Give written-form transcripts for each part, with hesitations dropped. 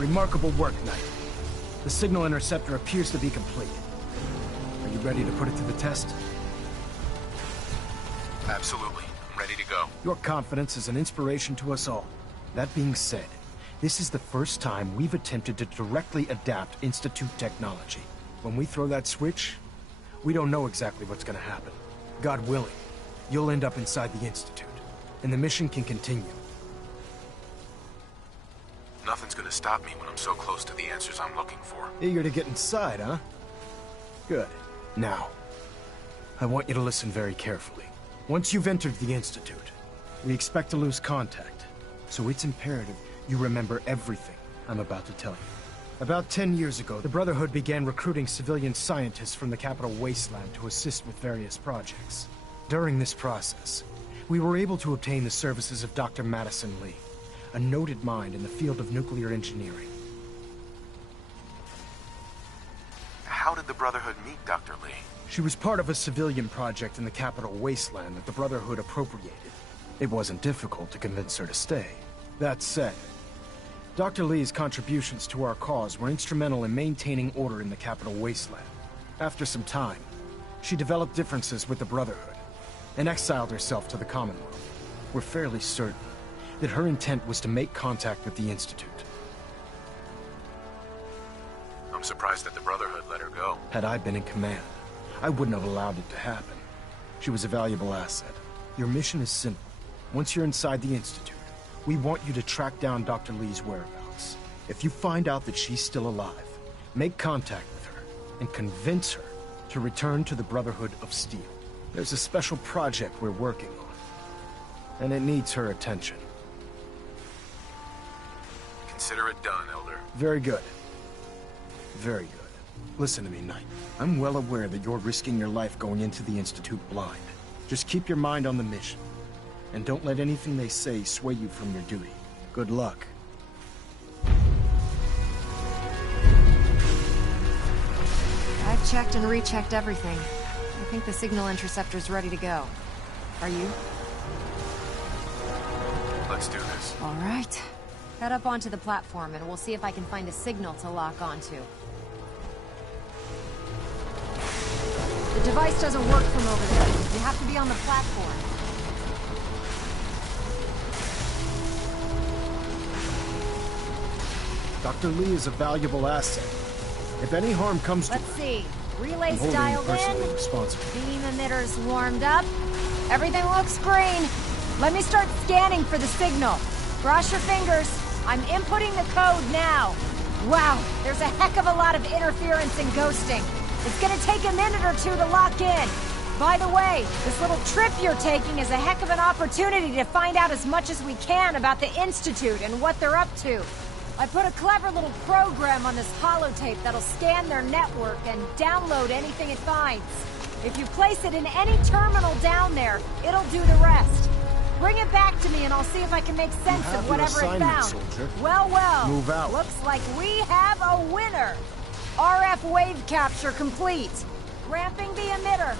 Remarkable work, Knight. The signal interceptor appears to be complete. Are you ready to put it to the test? Absolutely. I'm ready to go. Your confidence is an inspiration to us all. That being said, this is the first time we've attempted to directly adapt Institute technology. When we throw that switch, we don't know exactly what's gonna happen. God willing, you'll end up inside the Institute, and the mission can continue. Nothing's gonna stop me when I'm so close to the answers I'm looking for. Eager to get inside, huh? Good. Now, I want you to listen very carefully. Once you've entered the Institute, we expect to lose contact, so it's imperative you remember everything I'm about to tell you. About 10 years ago, the Brotherhood began recruiting civilian scientists from the Capital Wasteland to assist with various projects. During this process, we were able to obtain the services of Dr. Madison Li, a noted mind in the field of nuclear engineering. How did the Brotherhood meet Dr. Li? She was part of a civilian project in the Capital Wasteland that the Brotherhood appropriated. It wasn't difficult to convince her to stay. That said, Dr. Li's contributions to our cause were instrumental in maintaining order in the Capital Wasteland. After some time, she developed differences with the Brotherhood and exiled herself to the Commonwealth. We're fairly certain that her intent was to make contact with the Institute. I'm surprised that the Brotherhood let her go. Had I been in command, I wouldn't have allowed it to happen. She was a valuable asset. Your mission is simple. Once you're inside the Institute, we want you to track down Dr. Li's whereabouts. If you find out that she's still alive, make contact with her and convince her to return to the Brotherhood of Steel. There's a special project we're working on, and it needs her attention. Consider it done, Elder. Very good. Very good. Listen to me, Knight. I'm well aware that you're risking your life going into the Institute blind. Just keep your mind on the mission, and don't let anything they say sway you from your duty. Good luck. I've checked and rechecked everything. I think the signal interceptor's ready to go. Are you? Let's do this. All right. Head up onto the platform and we'll see if I can find a signal to lock onto. The device doesn't work from over there. You have to be on the platform. Dr. Li is a valuable asset. If any harm comes to Let's her, see. I'm Relays holding you dialed personally in. responsible. Beam emitters warmed up. Everything looks green. Let me start scanning for the signal. Cross your fingers. I'm inputting the code now. Wow, there's a heck of a lot of interference and ghosting. It's gonna take a minute or two to lock in. By the way, this little trip you're taking is a heck of an opportunity to find out as much as we can about the Institute and what they're up to. I put a clever little program on this holotape that'll scan their network and download anything it finds. If you place it in any terminal down there, it'll do the rest. Bring it back to me and I'll see if I can make sense of whatever it found. Soldier. Well. Move out. Looks like we have a winner. RF wave capture complete. Ramping the emitter.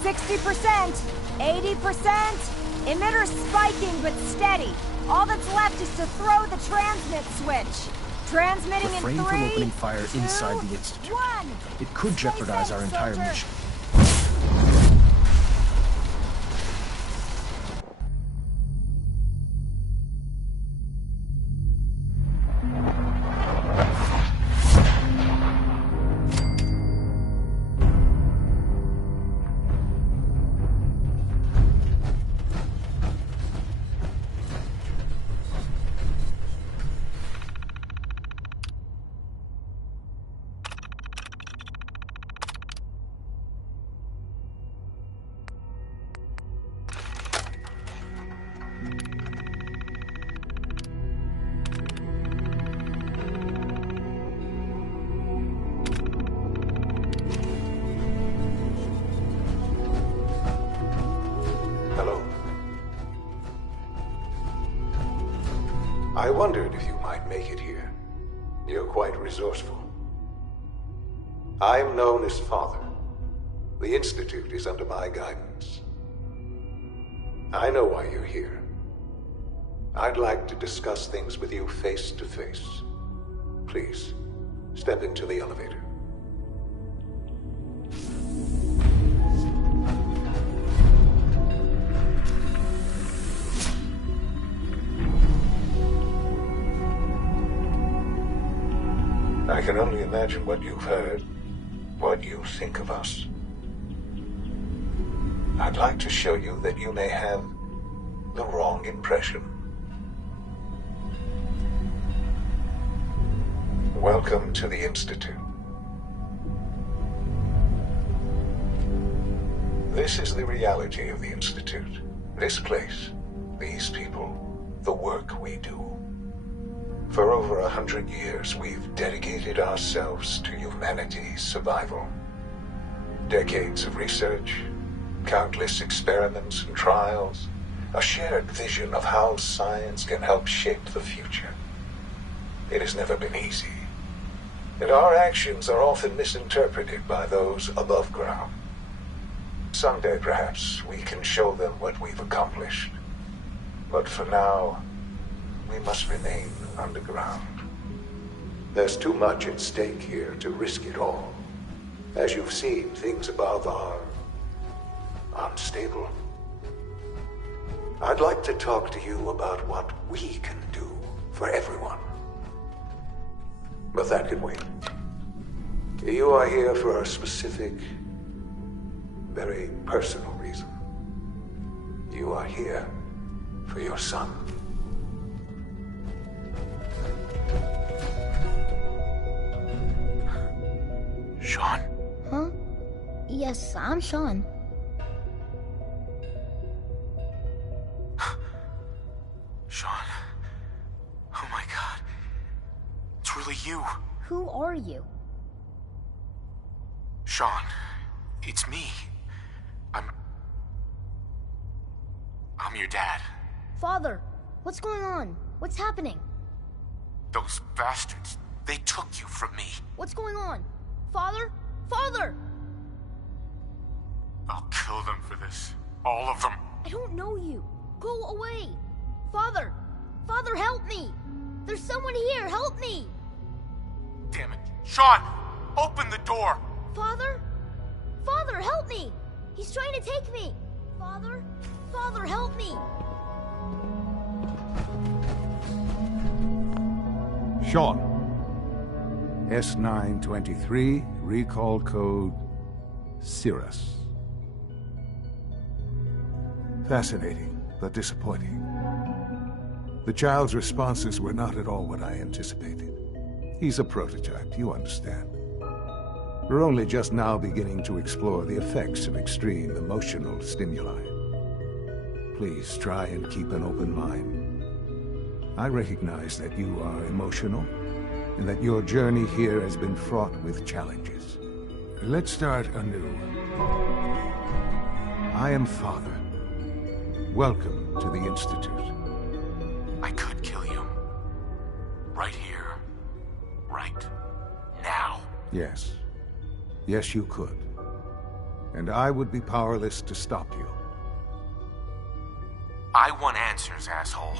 60%, 80%. Emitter spiking but steady. All that's left is to throw the transmit switch. Transmitting in 3, Refrain from opening fire 2, inside the Institute. 1. It could Stay jeopardize safe, our entire soldier. mission. I wondered if you might make it here. You're quite resourceful. I'm known as Father. The Institute is under my guidance. I know why you're here. I'd like to discuss things with you face to face. Please, step into the elevator. I can only imagine what you've heard, what you think of us. I'd like to show you that you may have the wrong impression. Welcome to the Institute. This is the reality of the Institute. This place, these people, the work we do. For over 100 years, we've dedicated ourselves to humanity's survival. Decades of research, countless experiments and trials, a shared vision of how science can help shape the future. It has never been easy, and our actions are often misinterpreted by those above ground. Someday, perhaps, we can show them what we've accomplished. But for now, we must remain underground. There's too much at stake here to risk it all. As you've seen, things above are unstable. I'd like to talk to you about what we can do for everyone. But that can wait. You are here for a specific, very personal reason. You are here for your son. Sean? Huh? Yes, I'm Sean. Sean. Oh my god. It's really you. Who are you? Sean. It's me. I'm your dad. Father, what's going on? What's happening? Those bastards. They took you from me. What's going on? Father? Father! I'll kill them for this. All of them. I don't know you. Go away. Father! Father, help me! There's someone here, help me! Damn it. Sean! Open the door! Father? Father, help me! He's trying to take me! Father? Father, help me! Sean. S923, recall code Cirrus. Fascinating, but disappointing. The child's responses were not at all what I anticipated. He's a prototype, you understand. We're only just now beginning to explore the effects of extreme emotional stimuli. Please try and keep an open mind. I recognize that you are emotional, and that your journey here has been fraught with challenges. Let's start anew. I am Father. Welcome to the Institute. I could kill you. Right here. Right now. Yes. Yes, you could. And I would be powerless to stop you. I want answers, asshole.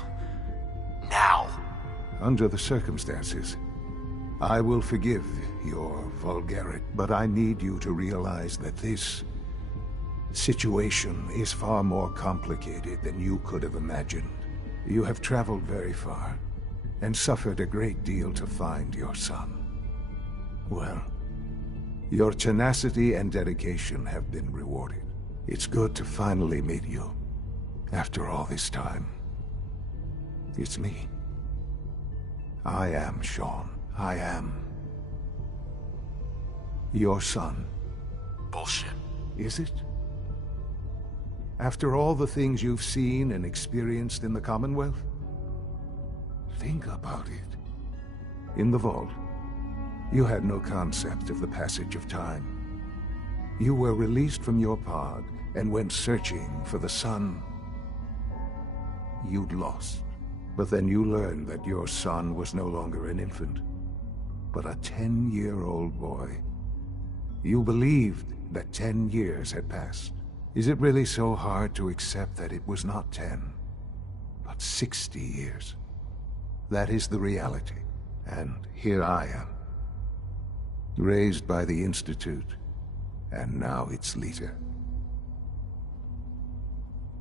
Now. Under the circumstances, I will forgive your vulgarity, but I need you to realize that this situation is far more complicated than you could have imagined. You have traveled very far, and suffered a great deal to find your son. Well, your tenacity and dedication have been rewarded. It's good to finally meet you, after all this time. It's me. I am Sean. I am your son. Bullshit. Is it? After all the things you've seen and experienced in the Commonwealth? Think about it. In the vault, you had no concept of the passage of time. You were released from your pod and went searching for the son you'd lost. But then you learned that your son was no longer an infant, but a 10-year-old boy. You believed that 10 years had passed. Is it really so hard to accept that it was not 10, but 60 years? That is the reality. And here I am. Raised by the Institute, and now its leader.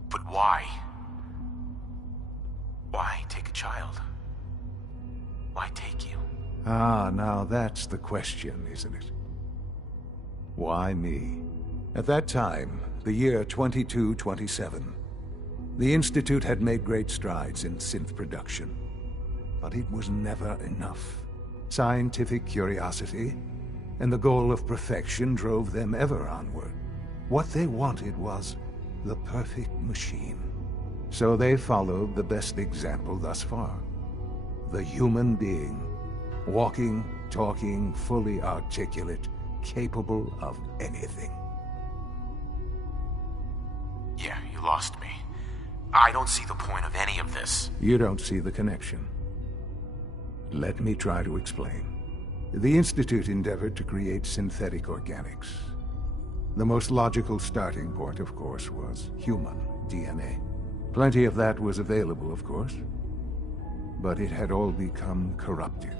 But why? Why take a child? Why take you? Ah, now that's the question, isn't it? Why me? At that time, the year 2227, the Institute had made great strides in synth production. But it was never enough. Scientific curiosity and the goal of perfection drove them ever onward. What they wanted was the perfect machine. So they followed the best example thus far. The human being. Walking, talking, fully articulate, capable of anything. Yeah, you lost me. I don't see the point of any of this. You don't see the connection. Let me try to explain. The Institute endeavored to create synthetic organics. The most logical starting point, of course, was human DNA. Plenty of that was available, of course. But it had all become corrupted.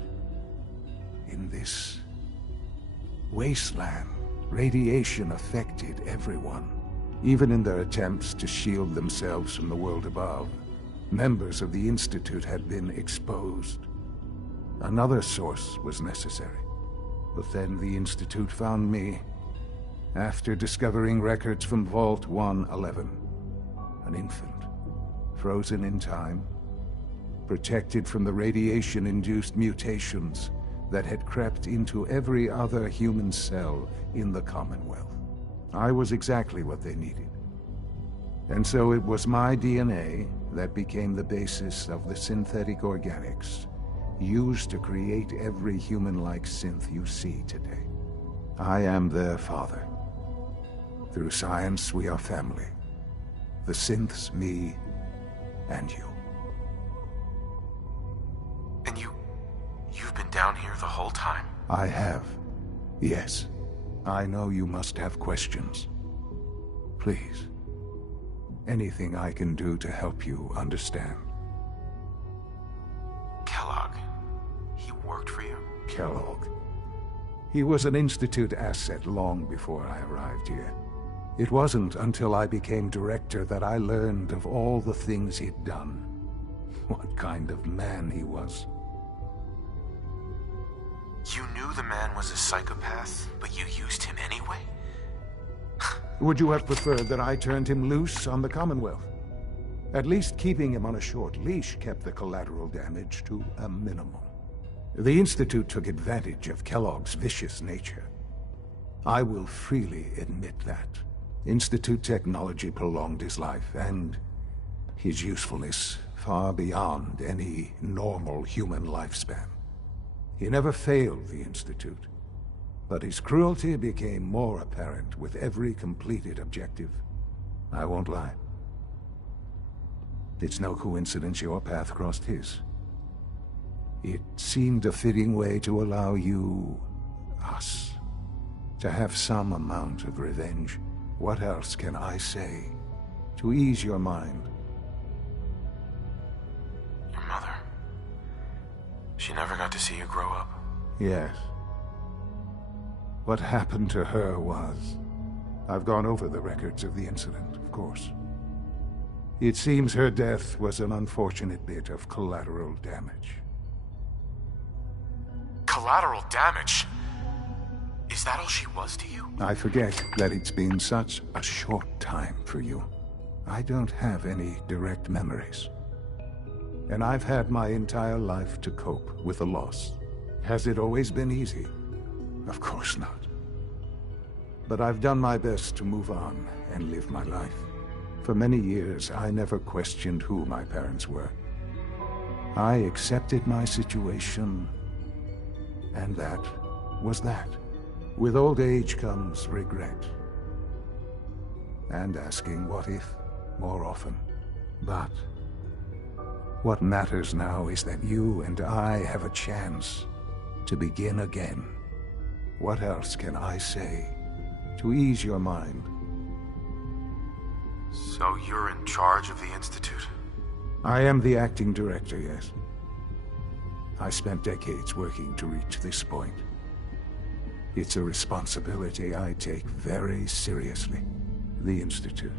In this wasteland, radiation affected everyone. Even in their attempts to shield themselves from the world above, members of the Institute had been exposed. Another source was necessary. But then the Institute found me, after discovering records from Vault 111. An infant, frozen in time, protected from the radiation-induced mutations that had crept into every other human cell in the Commonwealth. I was exactly what they needed. And so it was my DNA that became the basis of the synthetic organics used to create every human-like synth you see today. I am their father. Through science, we are family. The synths, me, and you. And you've been down here the whole time? I have. Yes. I know you must have questions. Please. Anything I can do to help you understand. Kellogg. He worked for you? Kellogg. He was an Institute asset long before I arrived here. It wasn't until I became director that I learned of all the things he'd done. What kind of man he was. You knew the man was a psychopath, but you used him anyway? Would you have preferred that I turned him loose on the Commonwealth? At least keeping him on a short leash kept the collateral damage to a minimum. The Institute took advantage of Kellogg's vicious nature. I will freely admit that. Institute technology prolonged his life, and his usefulness far beyond any normal human lifespan. He never failed the Institute, but his cruelty became more apparent with every completed objective. I won't lie. It's no coincidence your path crossed his. It seemed a fitting way to allow you, us, to have some amount of revenge. What else can I say to ease your mind? Your mother. She never got to see you grow up. Yes. What happened to her was... I've gone over the records of the incident, of course. It seems her death was an unfortunate bit of collateral damage. Collateral damage? Is that all she was to you? I forget that it's been such a short time for you. I don't have any direct memories. And I've had my entire life to cope with the loss. Has it always been easy? Of course not. But I've done my best to move on and live my life. For many years, I never questioned who my parents were. I accepted my situation, and that was that. With old age comes regret. And asking what if more often. But what matters now is that you and I have a chance to begin again. What else can I say to ease your mind? So you're in charge of the Institute? I am the acting director, yes. I spent decades working to reach this point. It's a responsibility I take very seriously. The Institute.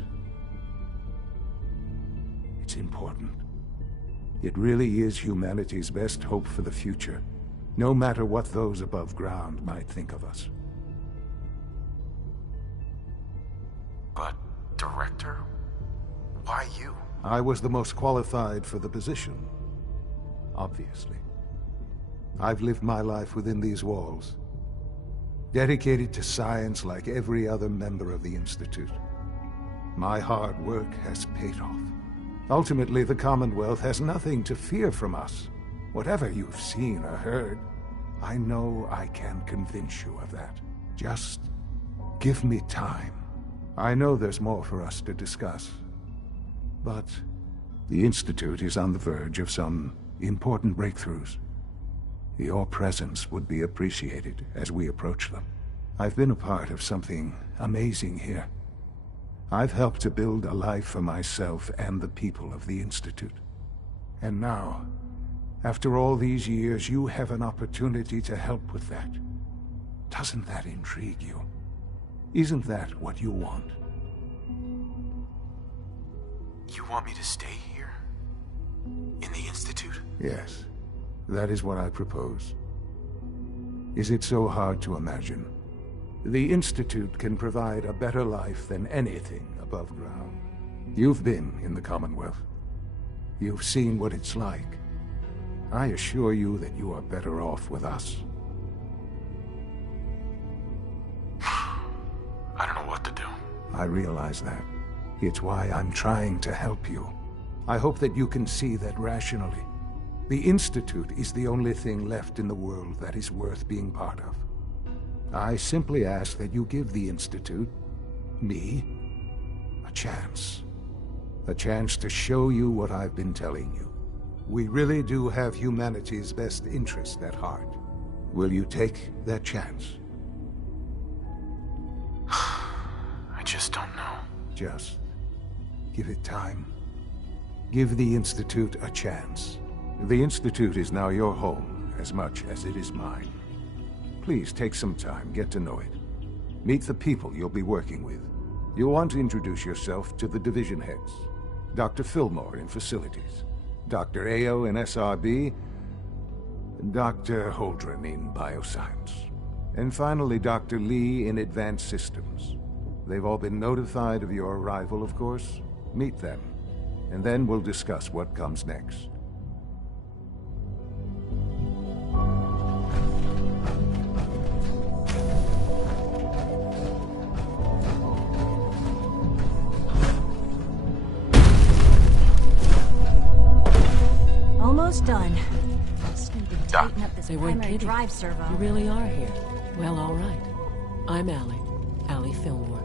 It's important. It really is humanity's best hope for the future, no matter what those above ground might think of us. But, Director? Why you? I was the most qualified for the position, obviously. I've lived my life within these walls, dedicated to science like every other member of the Institute. My hard work has paid off. Ultimately, the Commonwealth has nothing to fear from us. Whatever you've seen or heard, I know I can convince you of that. Just give me time. I know there's more for us to discuss. But the Institute is on the verge of some important breakthroughs. Your presence would be appreciated as we approach them. I've been a part of something amazing here. I've helped to build a life for myself and the people of the Institute. And now, after all these years, you have an opportunity to help with that. Doesn't that intrigue you? Isn't that what you want? You want me to stay here? In the Institute? Yes, that is what I propose. Is it so hard to imagine? The Institute can provide a better life than anything above ground. You've been in the Commonwealth. You've seen what it's like. I assure you that you are better off with us. I don't know what to do. I realize that. It's why I'm trying to help you. I hope that you can see that rationally. The Institute is the only thing left in the world that is worth being part of. I simply ask that you give the Institute, me, a chance. A chance to show you what I've been telling you. We really do have humanity's best interest at heart. Will you take that chance? I just don't know. Just give it time. Give the Institute a chance. The Institute is now your home as much as it is mine. Please take some time, get to know it. Meet the people you'll be working with. You'll want to introduce yourself to the division heads. Dr. Fillmore in Facilities, Dr. Ayo in SRB, Dr. Holdren in Bioscience, and finally Dr. Lee in Advanced Systems. They've all been notified of your arrival, of course. Meet them, and then we'll discuss what comes next. Almost done. Just need to tighten up this They weren't primary kidding. drive servo. You really are here. Well, all right. I'm Allie Fillmore.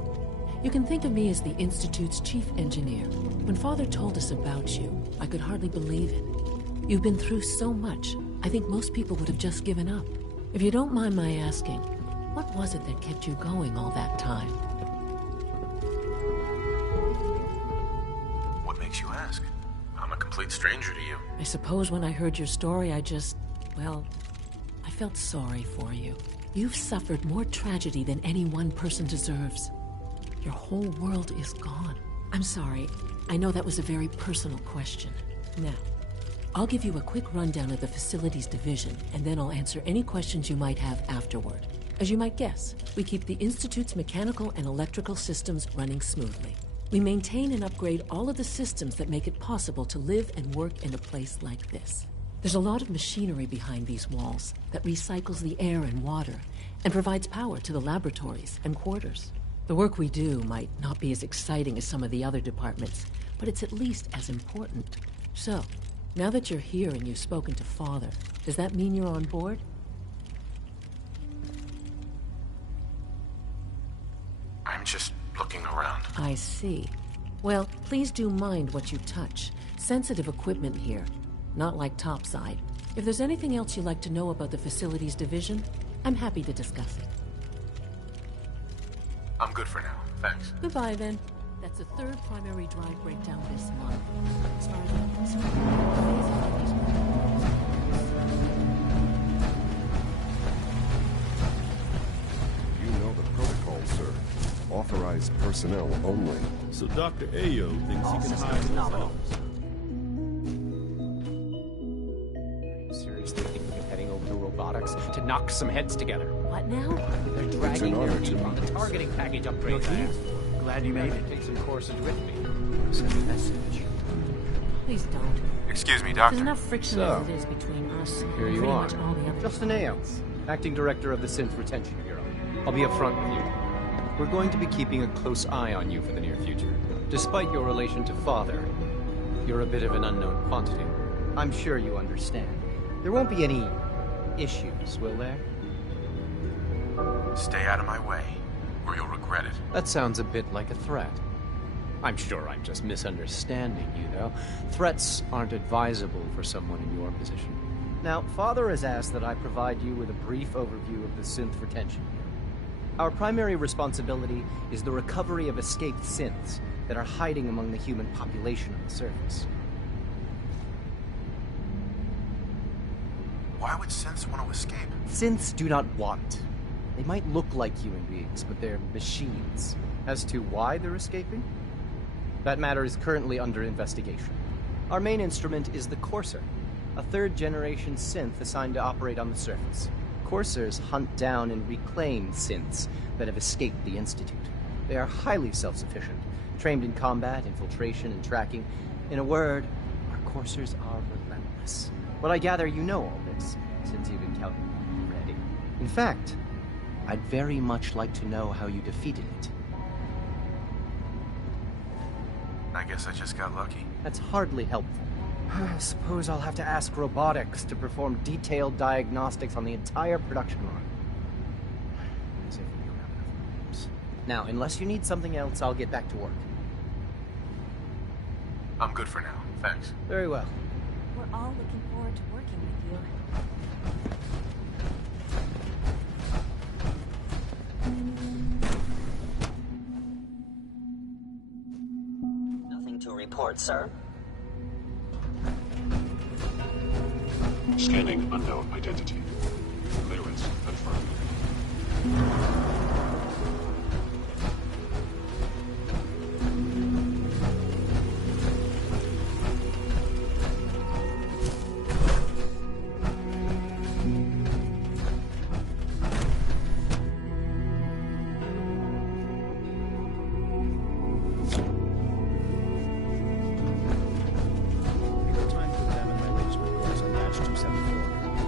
You can think of me as the Institute's chief engineer. When Father told us about you, I could hardly believe it. You've been through so much, I think most people would have just given up. If you don't mind my asking, what was it that kept you going all that time? What makes you ask? I'm a complete stranger to you. I suppose when I heard your story, I felt sorry for you. You've suffered more tragedy than any one person deserves. Your whole world is gone. I'm sorry. I know that was a very personal question. Now, I'll give you a quick rundown of the Facilities Division, and then I'll answer any questions you might have afterward. As you might guess, we keep the Institute's mechanical and electrical systems running smoothly. We maintain and upgrade all of the systems that make it possible to live and work in a place like this. There's a lot of machinery behind these walls that recycles the air and water and provides power to the laboratories and quarters. The work we do might not be as exciting as some of the other departments, but it's at least as important. So, now that you're here and you've spoken to Father, does that mean you're on board? I'm just looking around. I see. Well, please do mind what you touch. Sensitive equipment here, not like topside. If there's anything else you'd like to know about the Facilities Division, I'm happy to discuss it. I'm good for now, thanks. Goodbye, then. That's the third primary drive breakdown this month. As far as I'm concerned, the phase of these specialized personnel only. So Dr. Ayo thinks he can hide himself. Seriously thinking of heading over to robotics to knock some heads together? What now? They're It's dragging an their honor feet to on the meet. targeting package upgrades I asked for. Glad you made it. Take some courses with me. Send a message. Please don't. Excuse me, There's Doctor. enough friction as it is between us and Here you pretty are. much all the others. Justin Ayo, Acting Director of the Synth Retention Bureau. I'll be upfront with you. We're going to be keeping a close eye on you for the near future. Despite your relation to Father, you're a bit of an unknown quantity. I'm sure you understand. There won't be any issues, will there? Stay out of my way, or you'll regret it. That sounds a bit like a threat. I'm sure I'm just misunderstanding you, though. Threats aren't advisable for someone in your position. Now, Father has asked that I provide you with a brief overview of the Synth Retention Bureau. Our primary responsibility is the recovery of escaped synths that are hiding among the human population on the surface. Why would synths want to escape? Synths do not want. They might look like human beings, but they're machines. As to why they're escaping? That matter is currently under investigation. Our main instrument is the Courser, a third-generation synth assigned to operate on the surface. Coursers hunt down and reclaim synths that have escaped the Institute. They are highly self-sufficient, trained in combat, infiltration, and tracking. In a word, our Coursers are relentless. But I gather you know all this, since you've encountered one already. In fact, I'd very much like to know how you defeated it. I guess I just got lucky. That's hardly helpful. I suppose I'll have to ask robotics to perform detailed diagnostics on the entire production line. As if we don't have enough names. Now, unless you need something else, I'll get back to work. I'm good for now, thanks. Very well. We're all looking forward to working with you. Nothing to report, sir. Scanning unknown identity. Clearance confirmed.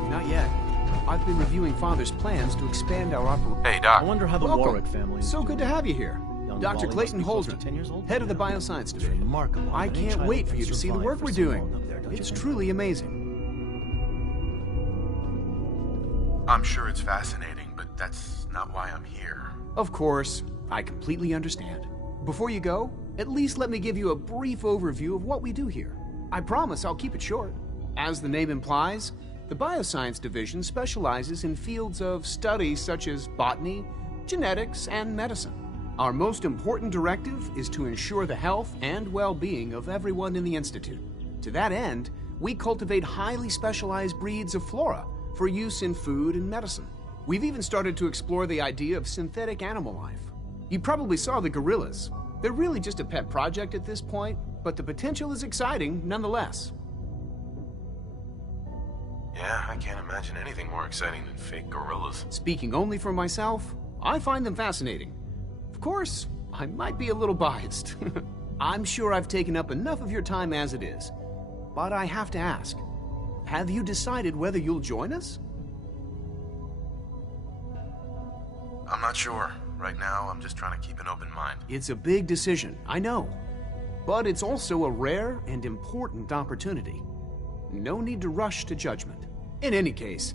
Not yet. I've been reviewing Father's plans to expand our operation. Hey, Doc. I wonder how the Welcome. Warwick family is So doing. good to have you here. Young Dr. Wally must Clayton be close to Holdren, 10 years old head of the now. Bioscience It's Division. remarkable I that any can't child wait for can you to see the survive work for we're so doing. long up there, don't you It's think? truly amazing. I'm sure it's fascinating, but that's not why I'm here. Of course, I completely understand. Before you go, at least let me give you a brief overview of what we do here. I promise I'll keep it short. As the name implies, the Bioscience Division specializes in fields of study such as botany, genetics, and medicine. Our most important directive is to ensure the health and well-being of everyone in the Institute. To that end, we cultivate highly specialized breeds of flora for use in food and medicine. We've even started to explore the idea of synthetic animal life. You probably saw the gorillas. They're really just a pet project at this point, but the potential is exciting nonetheless. Yeah, I can't imagine anything more exciting than fake gorillas. Speaking only for myself, I find them fascinating. Of course, I might be a little biased. I'm sure I've taken up enough of your time as it is. But I have to ask, have you decided whether you'll join us? I'm not sure. Right now, I'm just trying to keep an open mind. It's a big decision, I know. But it's also a rare and important opportunity. No need to rush to judgment. In any case,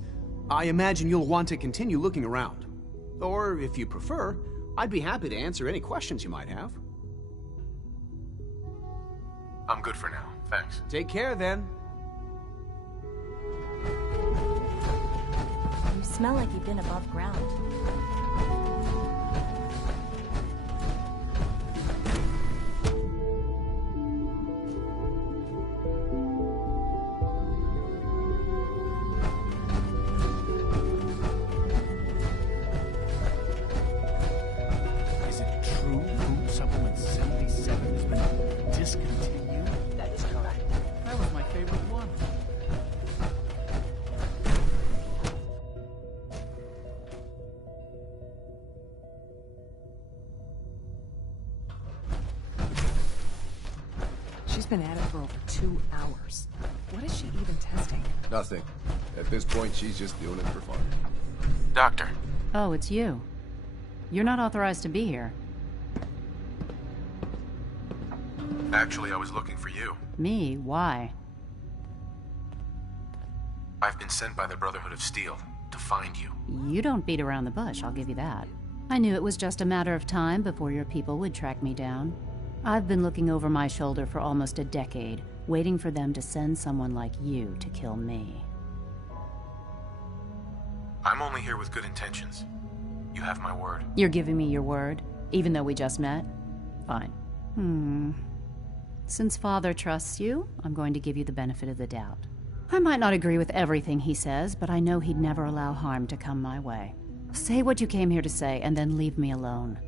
I imagine you'll want to continue looking around. Or, if you prefer, I'd be happy to answer any questions you might have. I'm good for now, thanks. Take care, then. You smell like you've been above ground. Is it true been at it for over 2 hours. What is she even testing? Nothing. At this point, she's just doing it for fun. Doctor. Oh, it's you. You're not authorized to be here. Actually, I was looking for you. Me? Why? I've been sent by the Brotherhood of Steel to find you. You don't beat around the bush, I'll give you that. I knew it was just a matter of time before your people would track me down. I've been looking over my shoulder for almost a decade, waiting for them to send someone like you to kill me. I'm only here with good intentions. You have my word. You're giving me your word, even though we just met? Fine. Since Father trusts you, I'm going to give you the benefit of the doubt. I might not agree with everything he says, but I know he'd never allow harm to come my way. Say what you came here to say, and then leave me alone.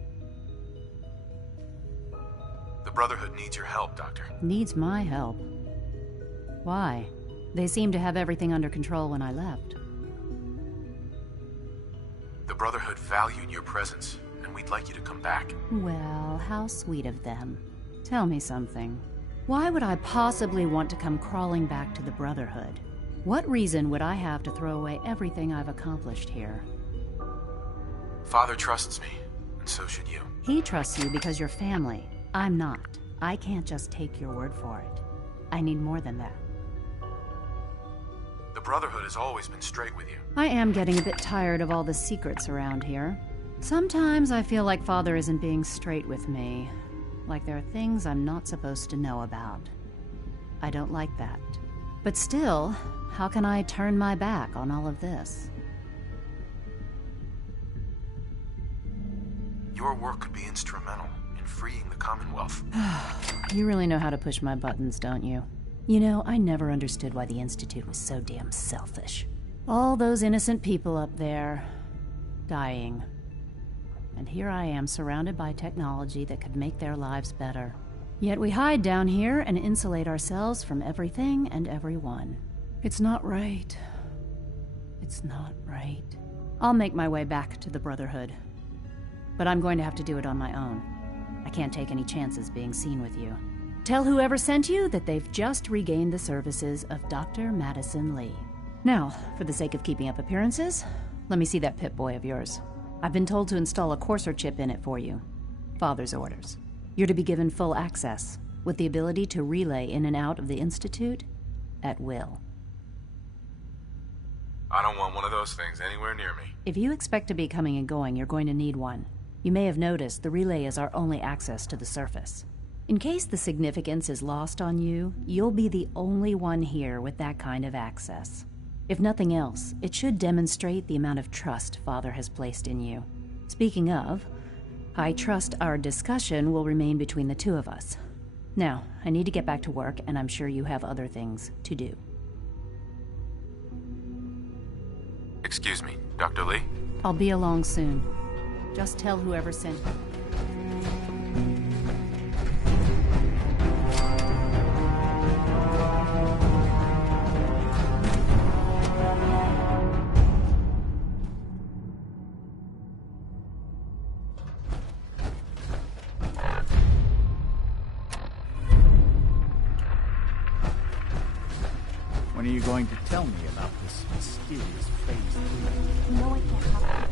The Brotherhood needs your help, Doctor. Needs my help? Why? They seemed to have everything under control when I left. The Brotherhood valued your presence, and we'd like you to come back. Well, how sweet of them. Tell me something. Why would I possibly want to come crawling back to the Brotherhood? What reason would I have to throw away everything I've accomplished here? Father trusts me, and so should you. He trusts you because you're family. I'm not. I can't just take your word for it. I need more than that. The Brotherhood has always been straight with you. I am getting a bit tired of all the secrets around here. Sometimes I feel like Father isn't being straight with me. Like there are things I'm not supposed to know about. I don't like that. But still, how can I turn my back on all of this? Your work could be instrumental in freeing the Commonwealth. You really know how to push my buttons, don't you? You know, I never understood why the Institute was so damn selfish. All those innocent people up there, dying. And here I am surrounded by technology that could make their lives better. Yet we hide down here and insulate ourselves from everything and everyone. It's not right. It's not right. I'll make my way back to the Brotherhood. But I'm going to have to do it on my own. I can't take any chances being seen with you. Tell whoever sent you that they've just regained the services of Dr. Madison Lee. Now, for the sake of keeping up appearances, let me see that Pip-Boy of yours. I've been told to install a Courser chip in it for you. Father's orders. You're to be given full access, with the ability to relay in and out of the Institute at will. I don't want one of those things anywhere near me. If you expect to be coming and going, you're going to need one. You may have noticed the relay is our only access to the surface. In case the significance is lost on you, you'll be the only one here with that kind of access. If nothing else, it should demonstrate the amount of trust Father has placed in you. Speaking of, I trust our discussion will remain between the two of us. Now, I need to get back to work, and I'm sure you have other things to do. Excuse me, Dr. Lee? I'll be along soon. Just tell whoever sent me. When are you going to tell me about this mysterious phase 3? No, I can't.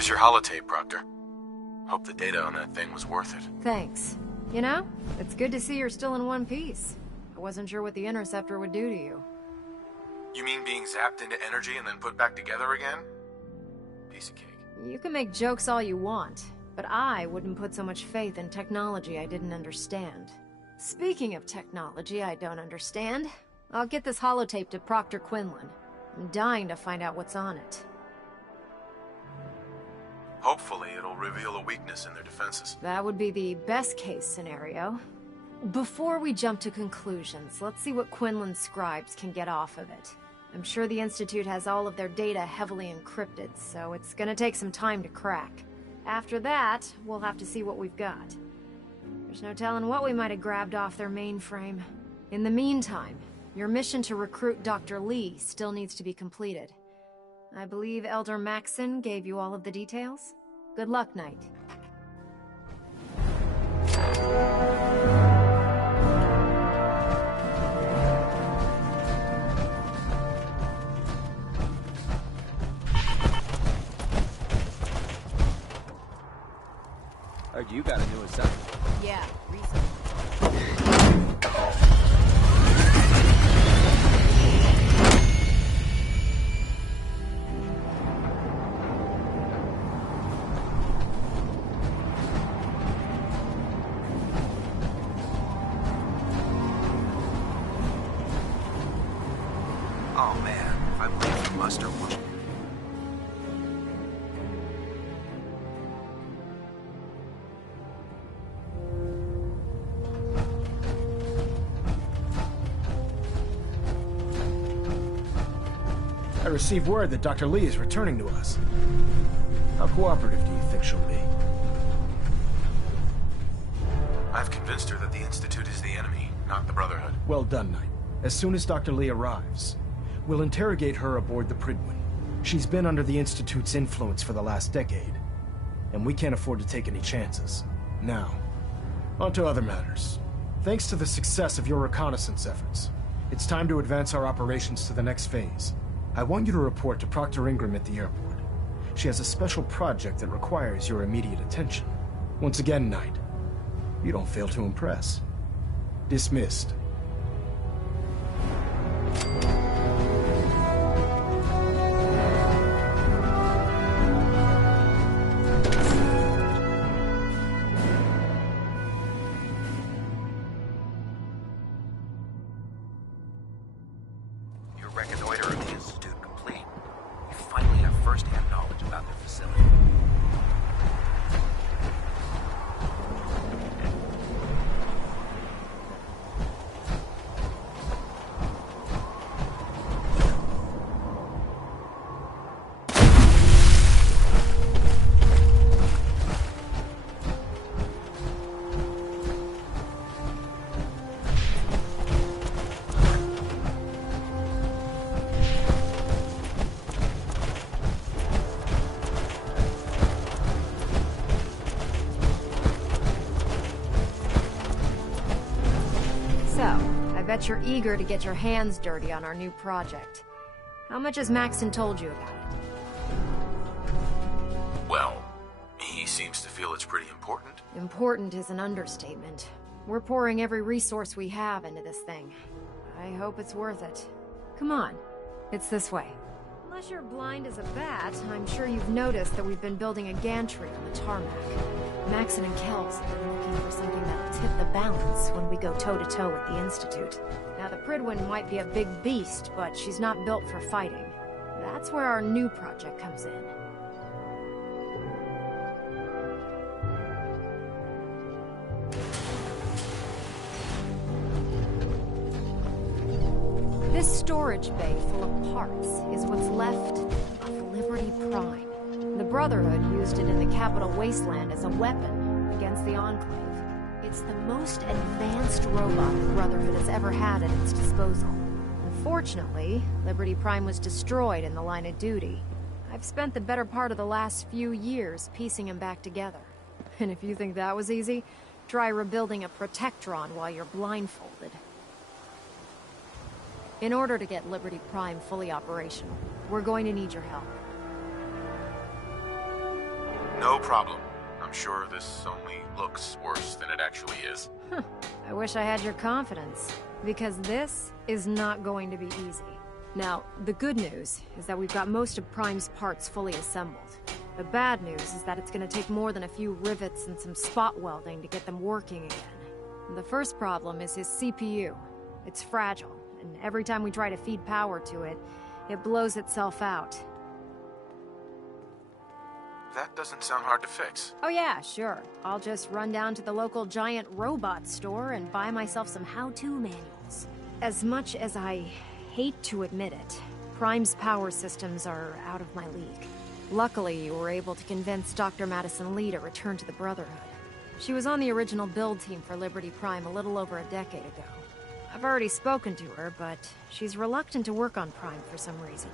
Here's your holotape, Proctor. Hope the data on that thing was worth it. Thanks. You know, it's good to see you're still in one piece. I wasn't sure what the Interceptor would do to you. You mean being zapped into energy and then put back together again? Piece of cake. You can make jokes all you want, but I wouldn't put so much faith in technology I didn't understand. Speaking of technology I don't understand, I'll get this holotape to Proctor Quinlan. I'm dying to find out what's on it. Hopefully it'll reveal a weakness in their defenses. That would be the best-case scenario. Before we jump to conclusions, let's see what Quinlan's scribes can get off of it. I'm sure the Institute has all of their data heavily encrypted, so it's gonna take some time to crack. After that, we'll have to see what we've got. There's no telling what we might have grabbed off their mainframe. In the meantime, your mission to recruit Dr. Li still needs to be completed. I believe Elder Maxson gave you all of the details? Good luck, Knight. Heard you got a new assignment. Yeah, recently. Oh man, if I believe the muster will. I received word that Dr. Li is returning to us. How cooperative do you think she'll be? I've convinced her that the Institute is the enemy, not the Brotherhood. Well done, Knight. As soon as Dr. Li arrives, we'll interrogate her aboard the Prydwen. She's been under the Institute's influence for the last decade, and we can't afford to take any chances. Now, on to other matters. Thanks to the success of your reconnaissance efforts, it's time to advance our operations to the next phase. I want you to report to Proctor Ingram at the airport. She has a special project that requires your immediate attention. Once again, Knight, you don't fail to impress. Dismissed. Your reconnoiter of the Institute complete. You finally have first-hand knowledge about their facility. I bet you're eager to get your hands dirty on our new project. How much has Maxson told you about it? Well, he seems to feel it's pretty important. Important is an understatement. We're pouring every resource we have into this thing. I hope it's worth it. Come on, it's this way. Unless you're blind as a bat, I'm sure you've noticed that we've been building a gantry on the tarmac. Maxson and Kells have been looking for something that'll tip the balance when we go toe-to-toe with the Institute. Now, the Prydwen might be a big beast, but she's not built for fighting. That's where our new project comes in. This storage bay full of parts is what's left of Liberty Prime. The Brotherhood used it in the Capital Wasteland as a weapon against the Enclave. It's the most advanced robot the Brotherhood has ever had at its disposal. Unfortunately, Liberty Prime was destroyed in the line of duty. I've spent the better part of the last few years piecing him back together. And if you think that was easy, try rebuilding a Protectron while you're blindfolded. In order to get Liberty Prime fully operational, we're going to need your help. No problem. I'm sure this only looks worse than it actually is. I wish I had your confidence, because this is not going to be easy. Now, the good news is that we've got most of Prime's parts fully assembled. The bad news is that it's gonna take more than a few rivets and some spot welding to get them working again. The first problem is his CPU. It's fragile, and every time we try to feed power to it, it blows itself out. That doesn't sound hard to fix. Oh yeah, sure. I'll just run down to the local giant robot store and buy myself some how-to manuals. As much as I hate to admit it, Prime's power systems are out of my league. Luckily, you were able to convince Dr. Madison Lee to return to the Brotherhood. She was on the original build team for Liberty Prime a little over a decade ago. I've already spoken to her, but she's reluctant to work on Prime for some reason.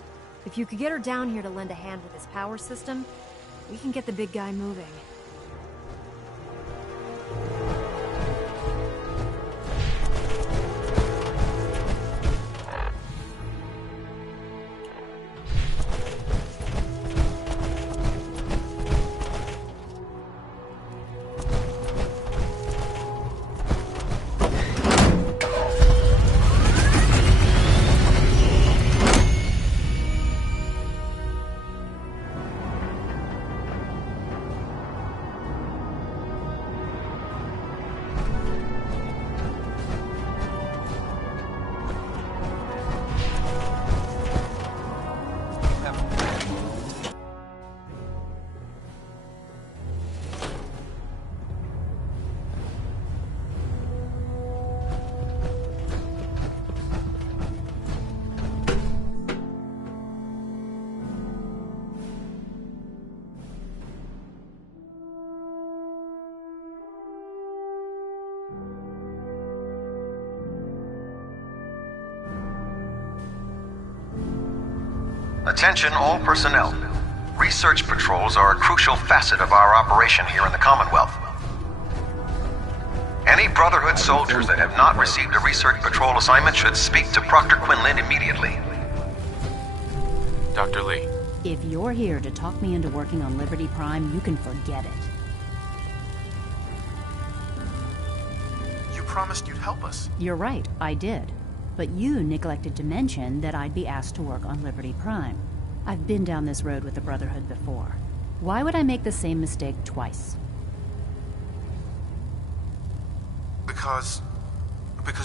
If you could get her down here to lend a hand with his power system, we can get the big guy moving. Attention all personnel. Research patrols are a crucial facet of our operation here in the Commonwealth. Any Brotherhood soldiers that have not received a research patrol assignment should speak to Proctor Quinlan immediately. Dr. Lee. If you're here to talk me into working on Liberty Prime, you can forget it. You promised you'd help us. You're right, I did. But you neglected to mention that I'd be asked to work on Liberty Prime. I've been down this road with the Brotherhood before. Why would I make the same mistake twice? Because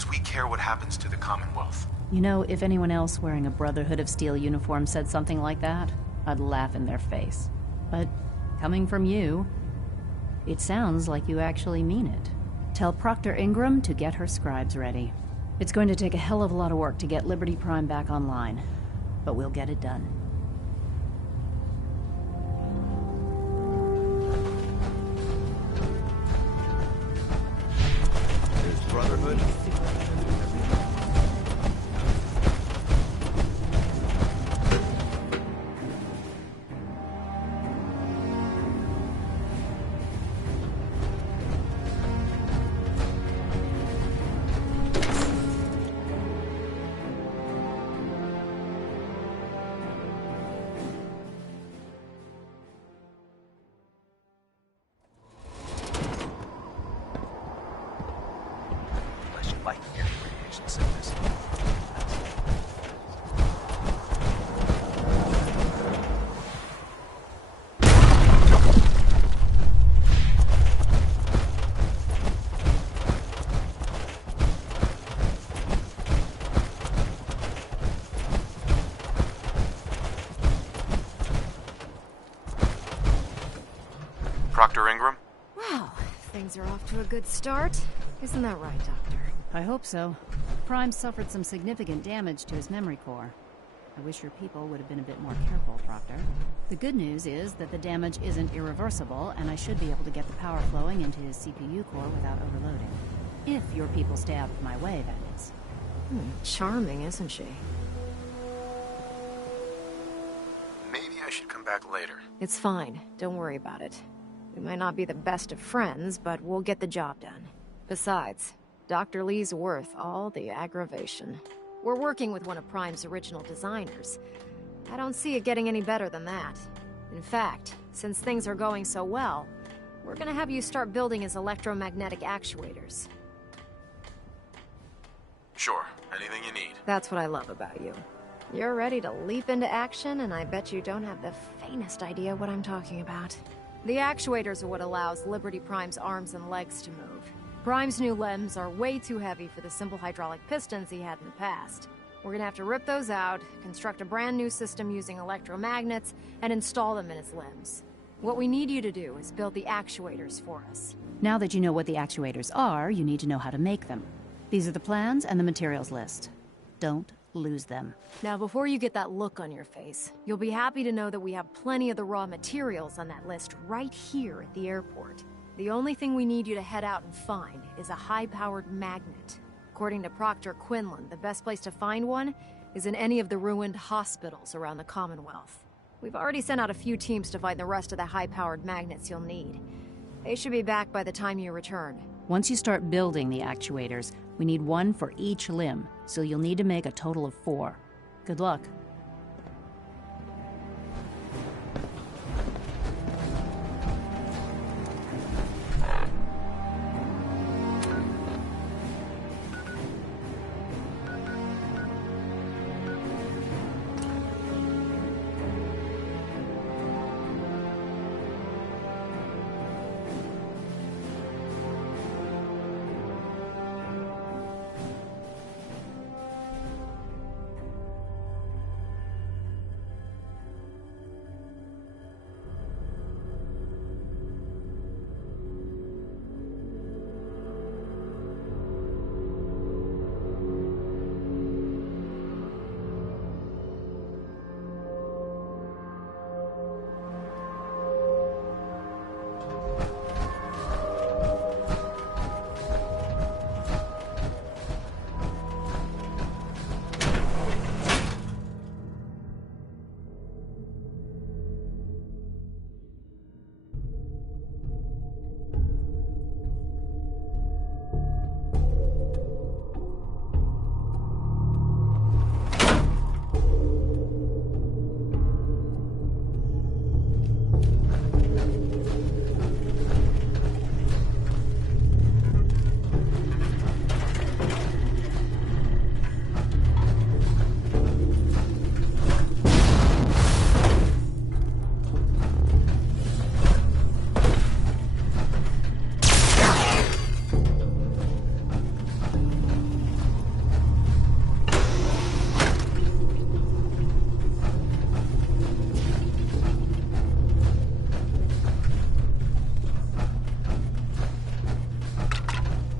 we care what happens to the Commonwealth. You know, if anyone else wearing a Brotherhood of Steel uniform said something like that, I'd laugh in their face. But coming from you, it sounds like you actually mean it. Tell Proctor Ingram to get her scribes ready. It's going to take a hell of a lot of work to get Liberty Prime back online, but we'll get it done. There's Brotherhood. Proctor Ingram? Wow, things are off to a good start. Isn't that right, Doctor? I hope so. Prime suffered some significant damage to his memory core. I wish your people would have been a bit more careful, Proctor. The good news is that the damage isn't irreversible, and I should be able to get the power flowing into his CPU core without overloading. If your people stay out of my way, that is. Charming, isn't she? Maybe I should come back later. It's fine. Don't worry about it. We might not be the best of friends, but we'll get the job done. Besides, Dr. Lee's worth all the aggravation. We're working with one of Prime's original designers. I don't see it getting any better than that. In fact, Since things are going so well, we're gonna have you start building his electromagnetic actuators. Sure, anything you need. That's what I love about you. You're ready to leap into action, and I bet you don't have the faintest idea what I'm talking about. The actuators are what allows Liberty Prime's arms and legs to move. Prime's new limbs are way too heavy for the simple hydraulic pistons he had in the past. We're gonna have to rip those out, construct a brand new system using electromagnets, and install them in his limbs. What we need you to do is build the actuators for us. Now that you know what the actuators are, you need to know how to make them. These are the plans and the materials list. Don't lose them. Now, before you get that look on your face, you'll be happy to know that we have plenty of the raw materials on that list right here at the airport. The only thing we need you to head out and find is a high-powered magnet. According to Proctor Quinlan, the best place to find one is in any of the ruined hospitals around the Commonwealth. We've already sent out a few teams to find the rest of the high-powered magnets you'll need. They should be back by the time you return. Once you start building the actuators, we need one for each limb, so you'll need to make a total of 4. Good luck.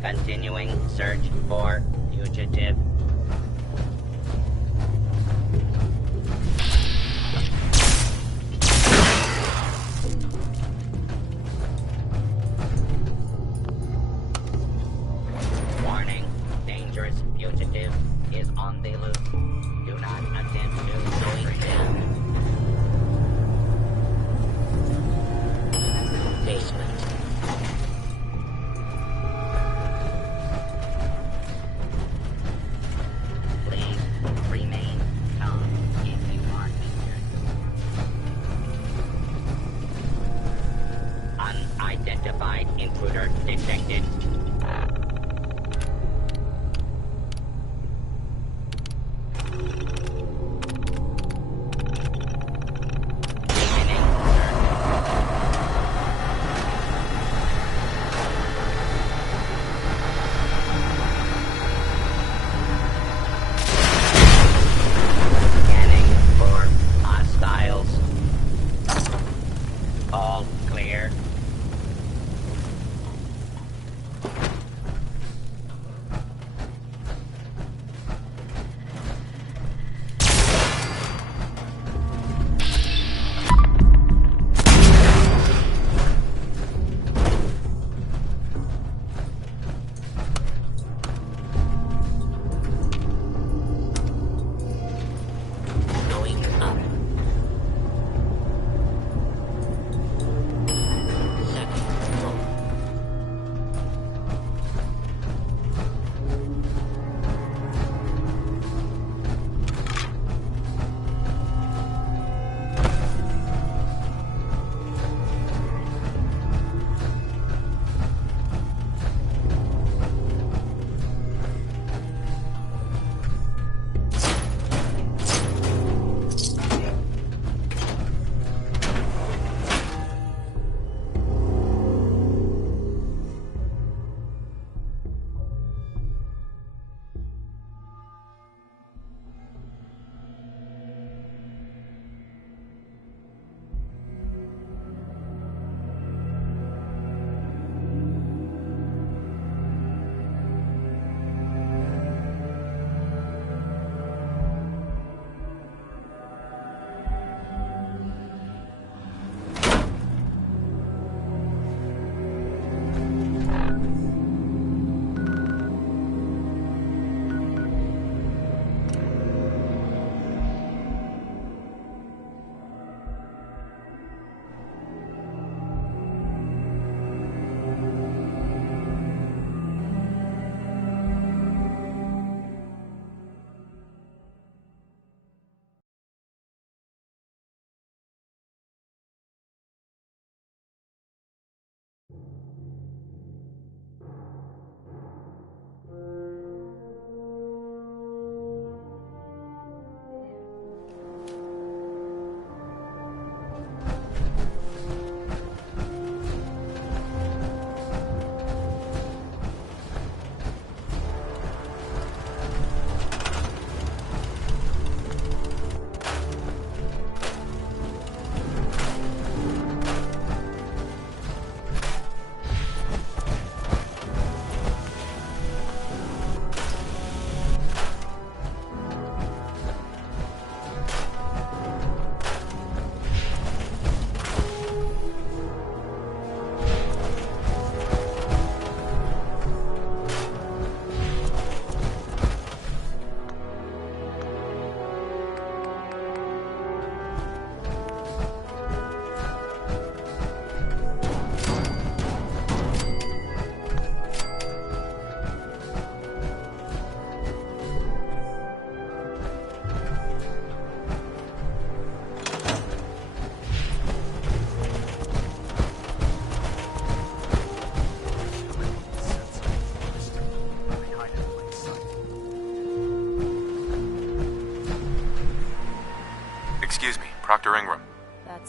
Continuing search for fugitive. Warning, dangerous fugitive is on the loose. Do not attempt to join them. Basement. Unidentified intruder detected. Scanning for hostiles. All clear. Going up.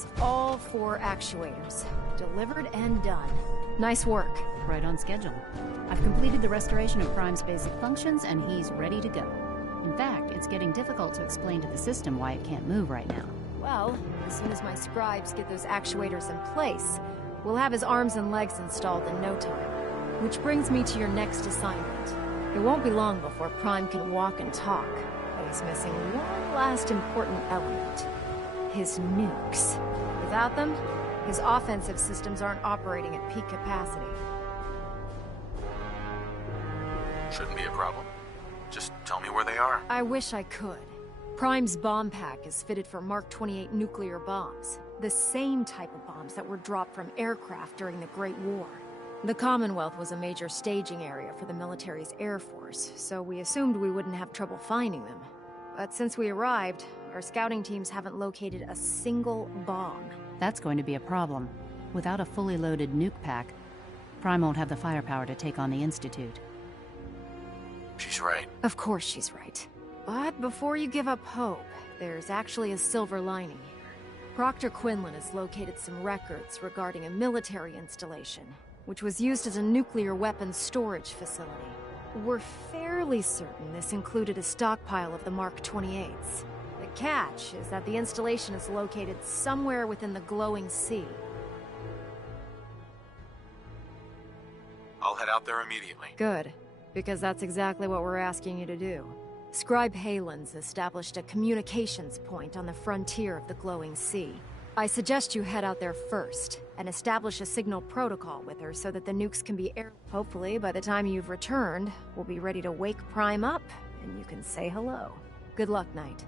That's all 4 actuators. Delivered and done. Nice work. Right on schedule. I've completed the restoration of Prime's basic functions, and he's ready to go. In fact, it's getting difficult to explain to the system why it can't move right now. Well, as soon as my scribes get those actuators in place, we'll have his arms and legs installed in no time. Which brings me to your next assignment. It won't be long before Prime can walk and talk, but he's missing one last important element. His nukes. Without them, his offensive systems aren't operating at peak capacity. Shouldn't be a problem. Just tell me where they are. I wish I could. Prime's bomb pack is fitted for Mark 28 nuclear bombs. The same type of bombs that were dropped from aircraft during the Great War. The Commonwealth was a major staging area for the military's Air Force, so we assumed we wouldn't have trouble finding them. But since we arrived, our scouting teams haven't located a single bomb. That's going to be a problem. Without a fully loaded nuke pack, Prime won't have the firepower to take on the Institute. She's right. Of course she's right. But before you give up hope, there's actually a silver lining here. Proctor Quinlan has located some records regarding a military installation, which was used as a nuclear weapons storage facility. We're fairly certain this included a stockpile of the Mark 28s. The catch is that the installation is located somewhere within the glowing sea. I'll head out there immediately. Good, because that's exactly what we're asking you to do. Scribe Halen's established a communications point on the frontier of the glowing sea. I suggest you head out there first, and establish a signal protocol with her so that the nukes can be air... Hopefully, by the time you've returned, we'll be ready to wake Prime up, and you can say hello. Good luck, Knight.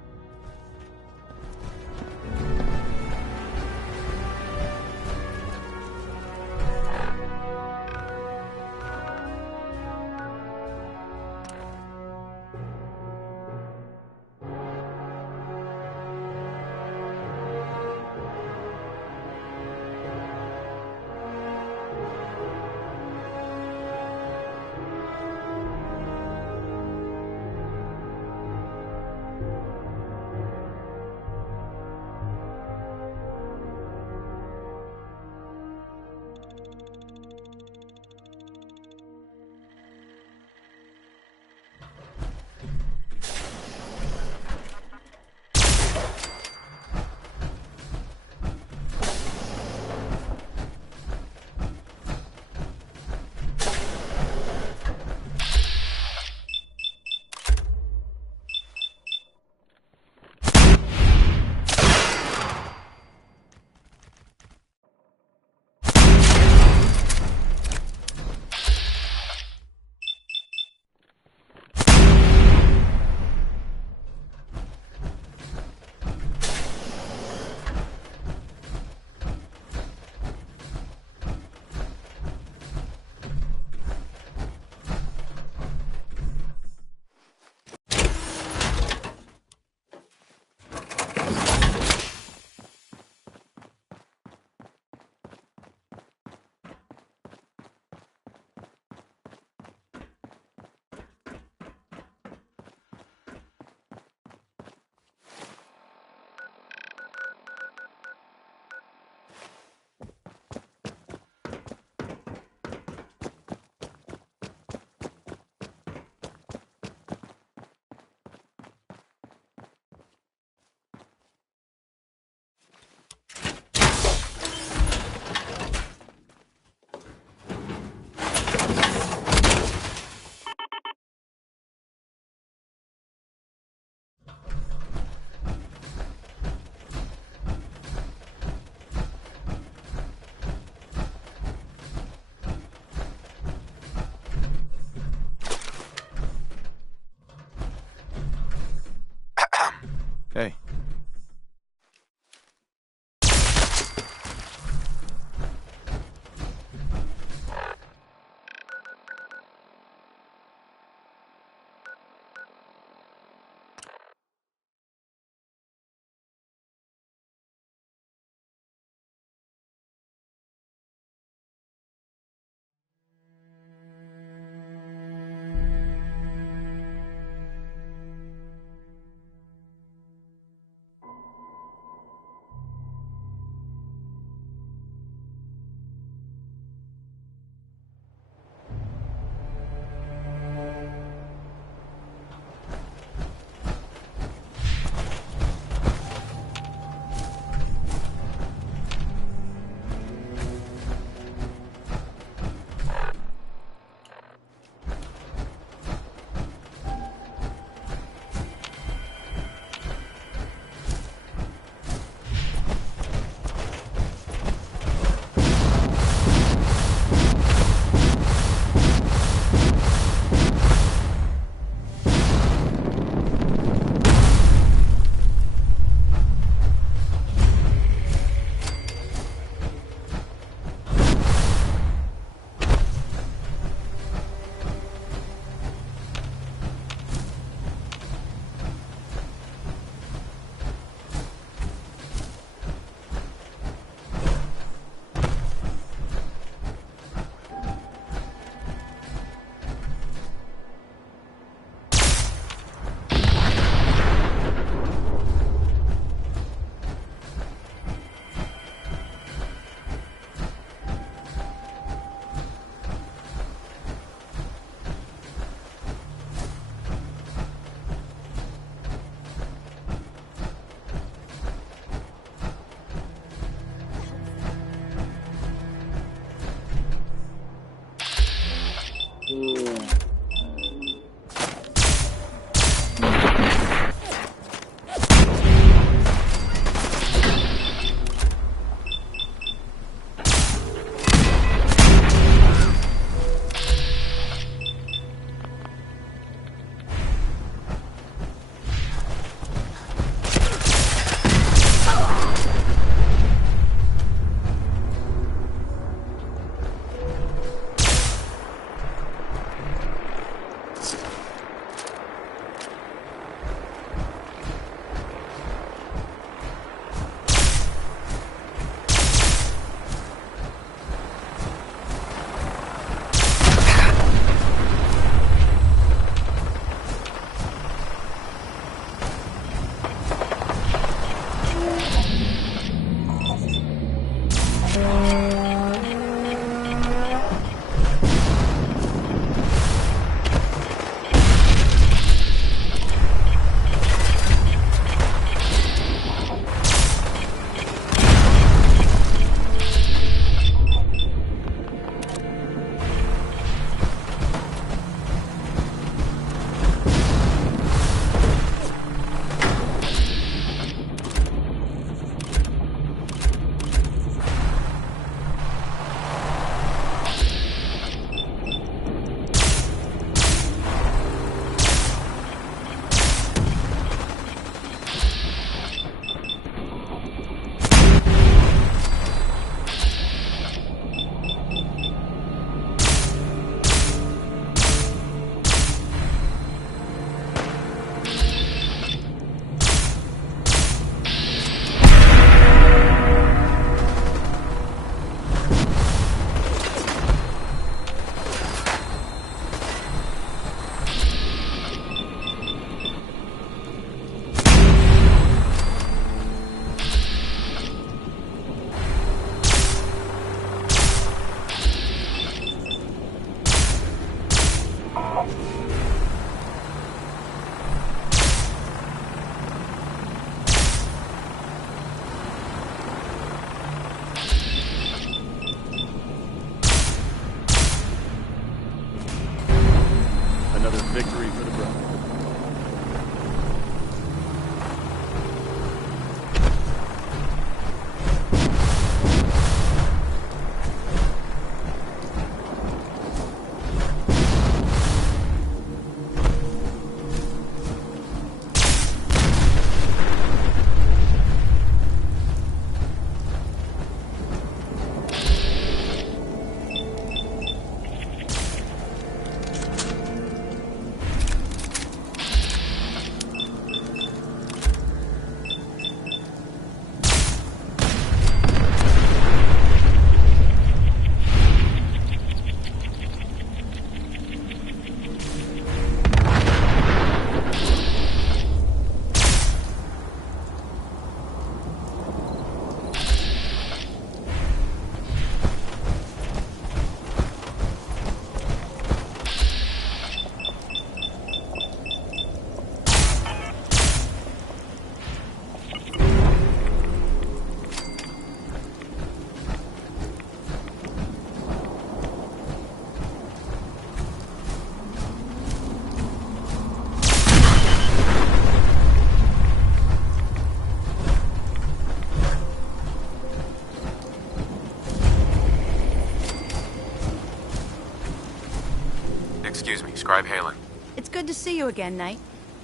Excuse me, Scribe Halen. It's good to see you again, Knight.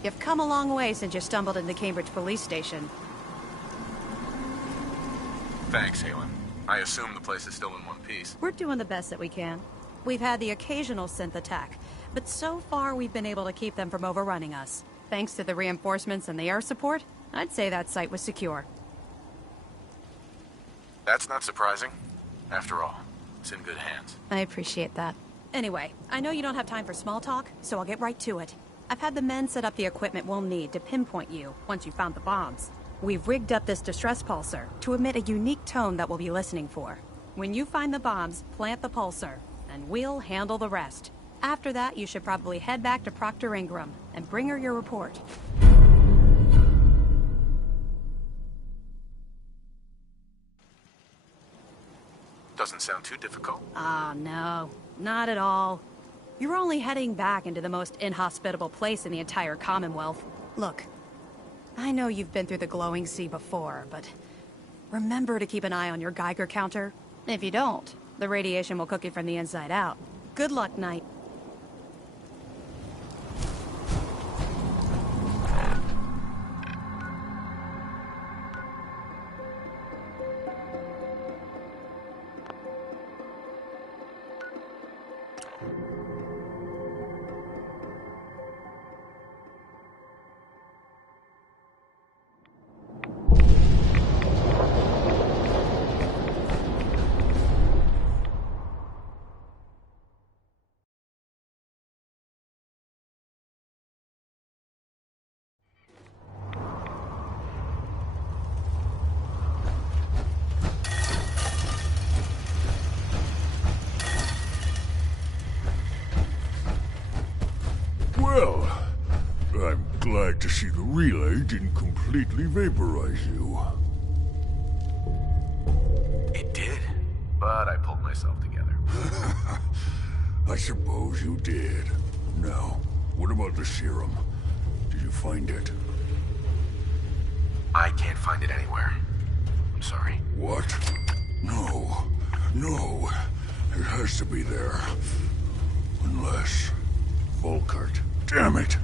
You've come a long way since you stumbled into Cambridge Police Station. Thanks, Halen. I assume the place is still in one piece. We're doing the best that we can. We've had the occasional synth attack, but so far we've been able to keep them from overrunning us. Thanks to the reinforcements and the air support, I'd say that site was secure. That's not surprising. After all, it's in good hands. I appreciate that. Anyway, I know you don't have time for small talk, so I'll get right to it. I've had the men set up the equipment we'll need to pinpoint you once you've found the bombs. We've rigged up this distress pulsar to emit a unique tone that we'll be listening for. When you find the bombs, plant the pulsar, and we'll handle the rest. After that, you should probably head back to Proctor Ingram and bring her your report. Doesn't sound too difficult. Ah, no. Not at all. You're only heading back into the most inhospitable place in the entire Commonwealth. Look, I know you've been through the glowing sea before, but remember to keep an eye on your Geiger counter. If you don't, the radiation will cook you from the inside out. Good luck, Knight. Well, I'm glad to see the relay didn't completely vaporize you. It did, but I pulled myself together. I suppose you did. Now, what about the serum? Did you find it? I can't find it anywhere. I'm sorry. What? No. No. It has to be there. Unless... Volkart. Damn it!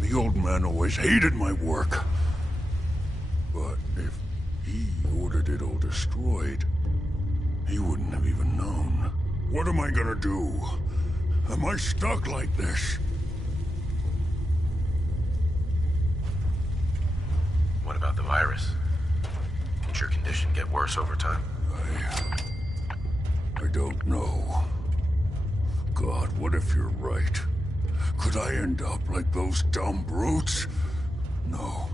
The old man always hated my work. But if he ordered it all destroyed, he wouldn't have even known. What am I gonna do? Am I stuck like this? What about the virus? Did your condition get worse over time? I don't know. God, what if you're right? Could I end up like those dumb brutes? No.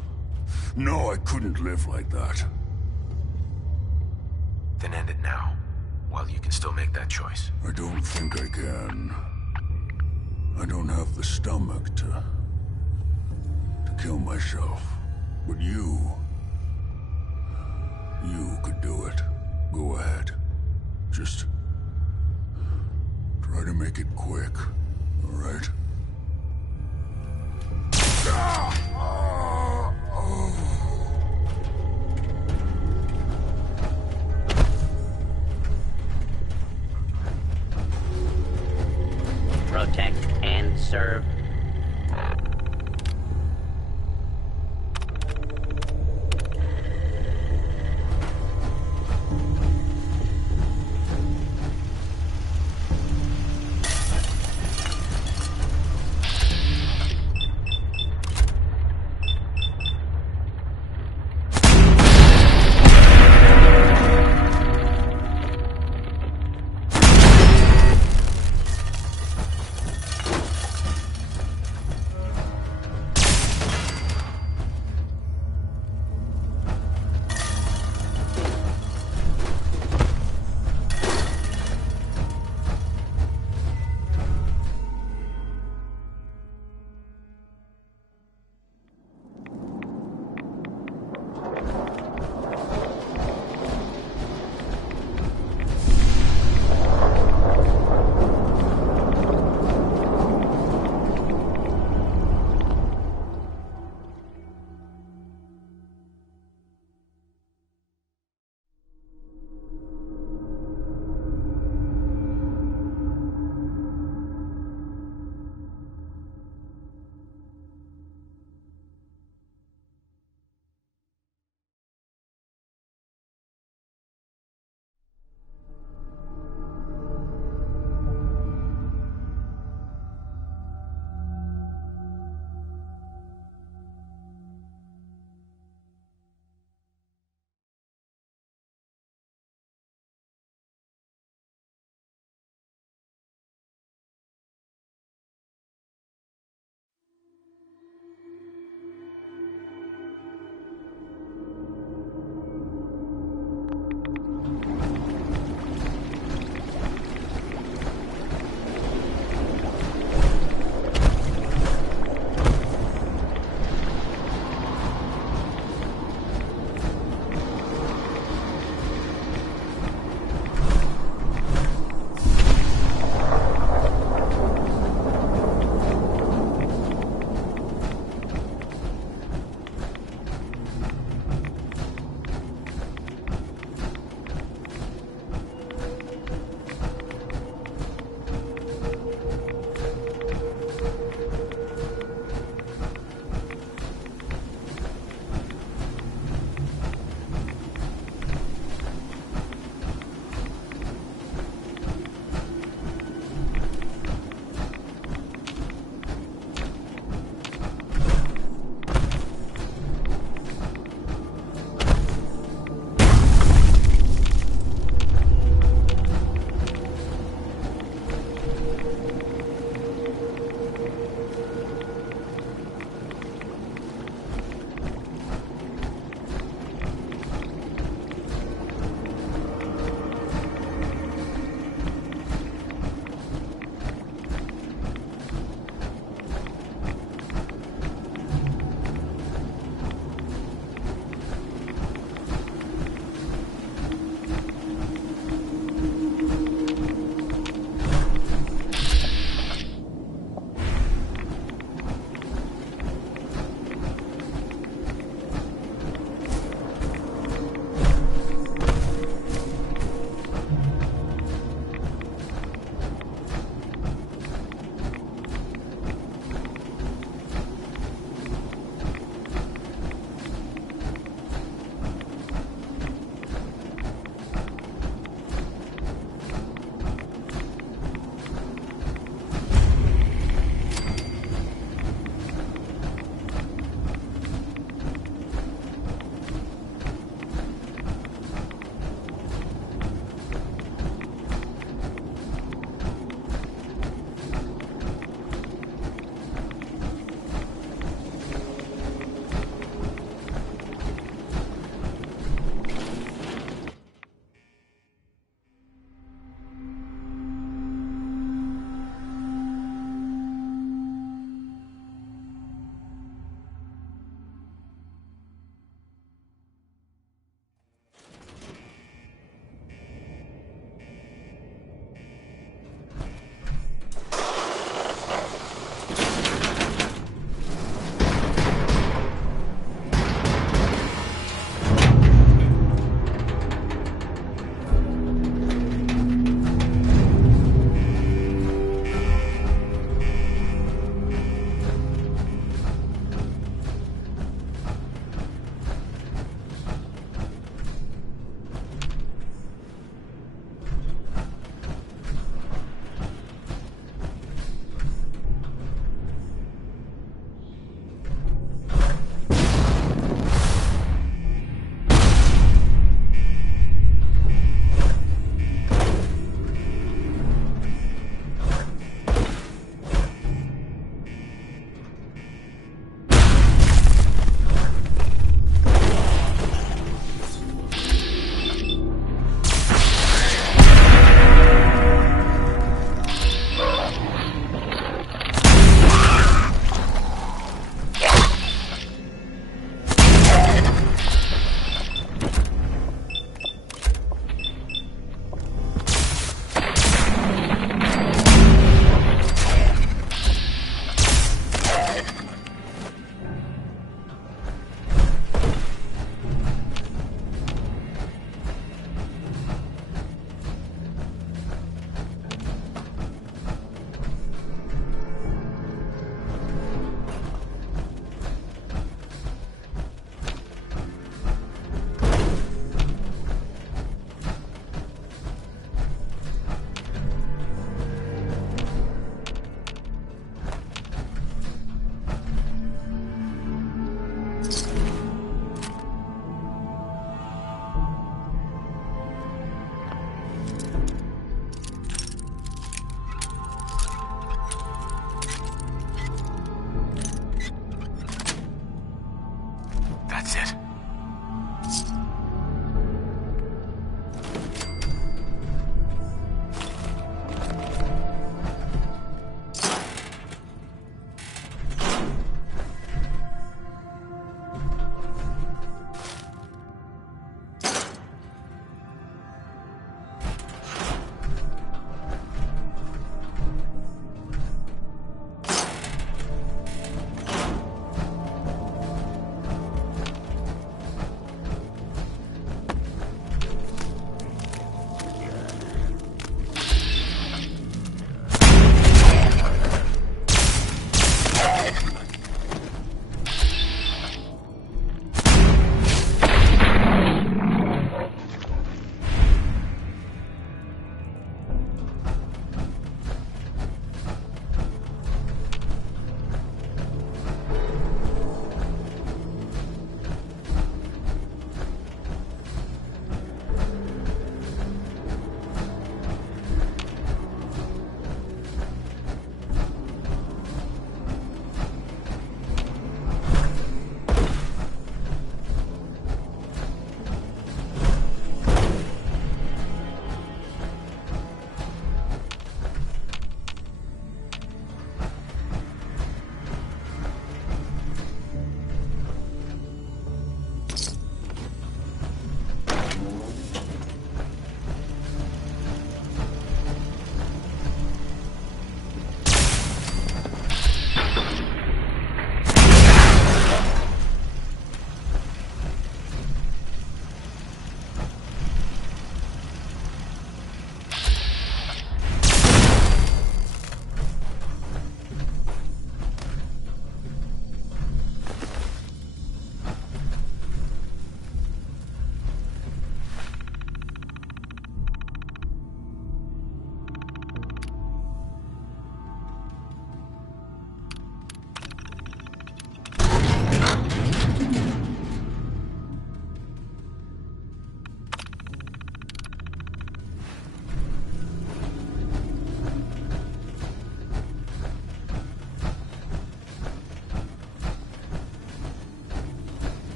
No, I couldn't live like that. Then end it now, while you can still make that choice. I don't think I can. I don't have the stomach to kill myself. But you could do it. Go ahead. Just try to make it quick, all right? Protect and serve.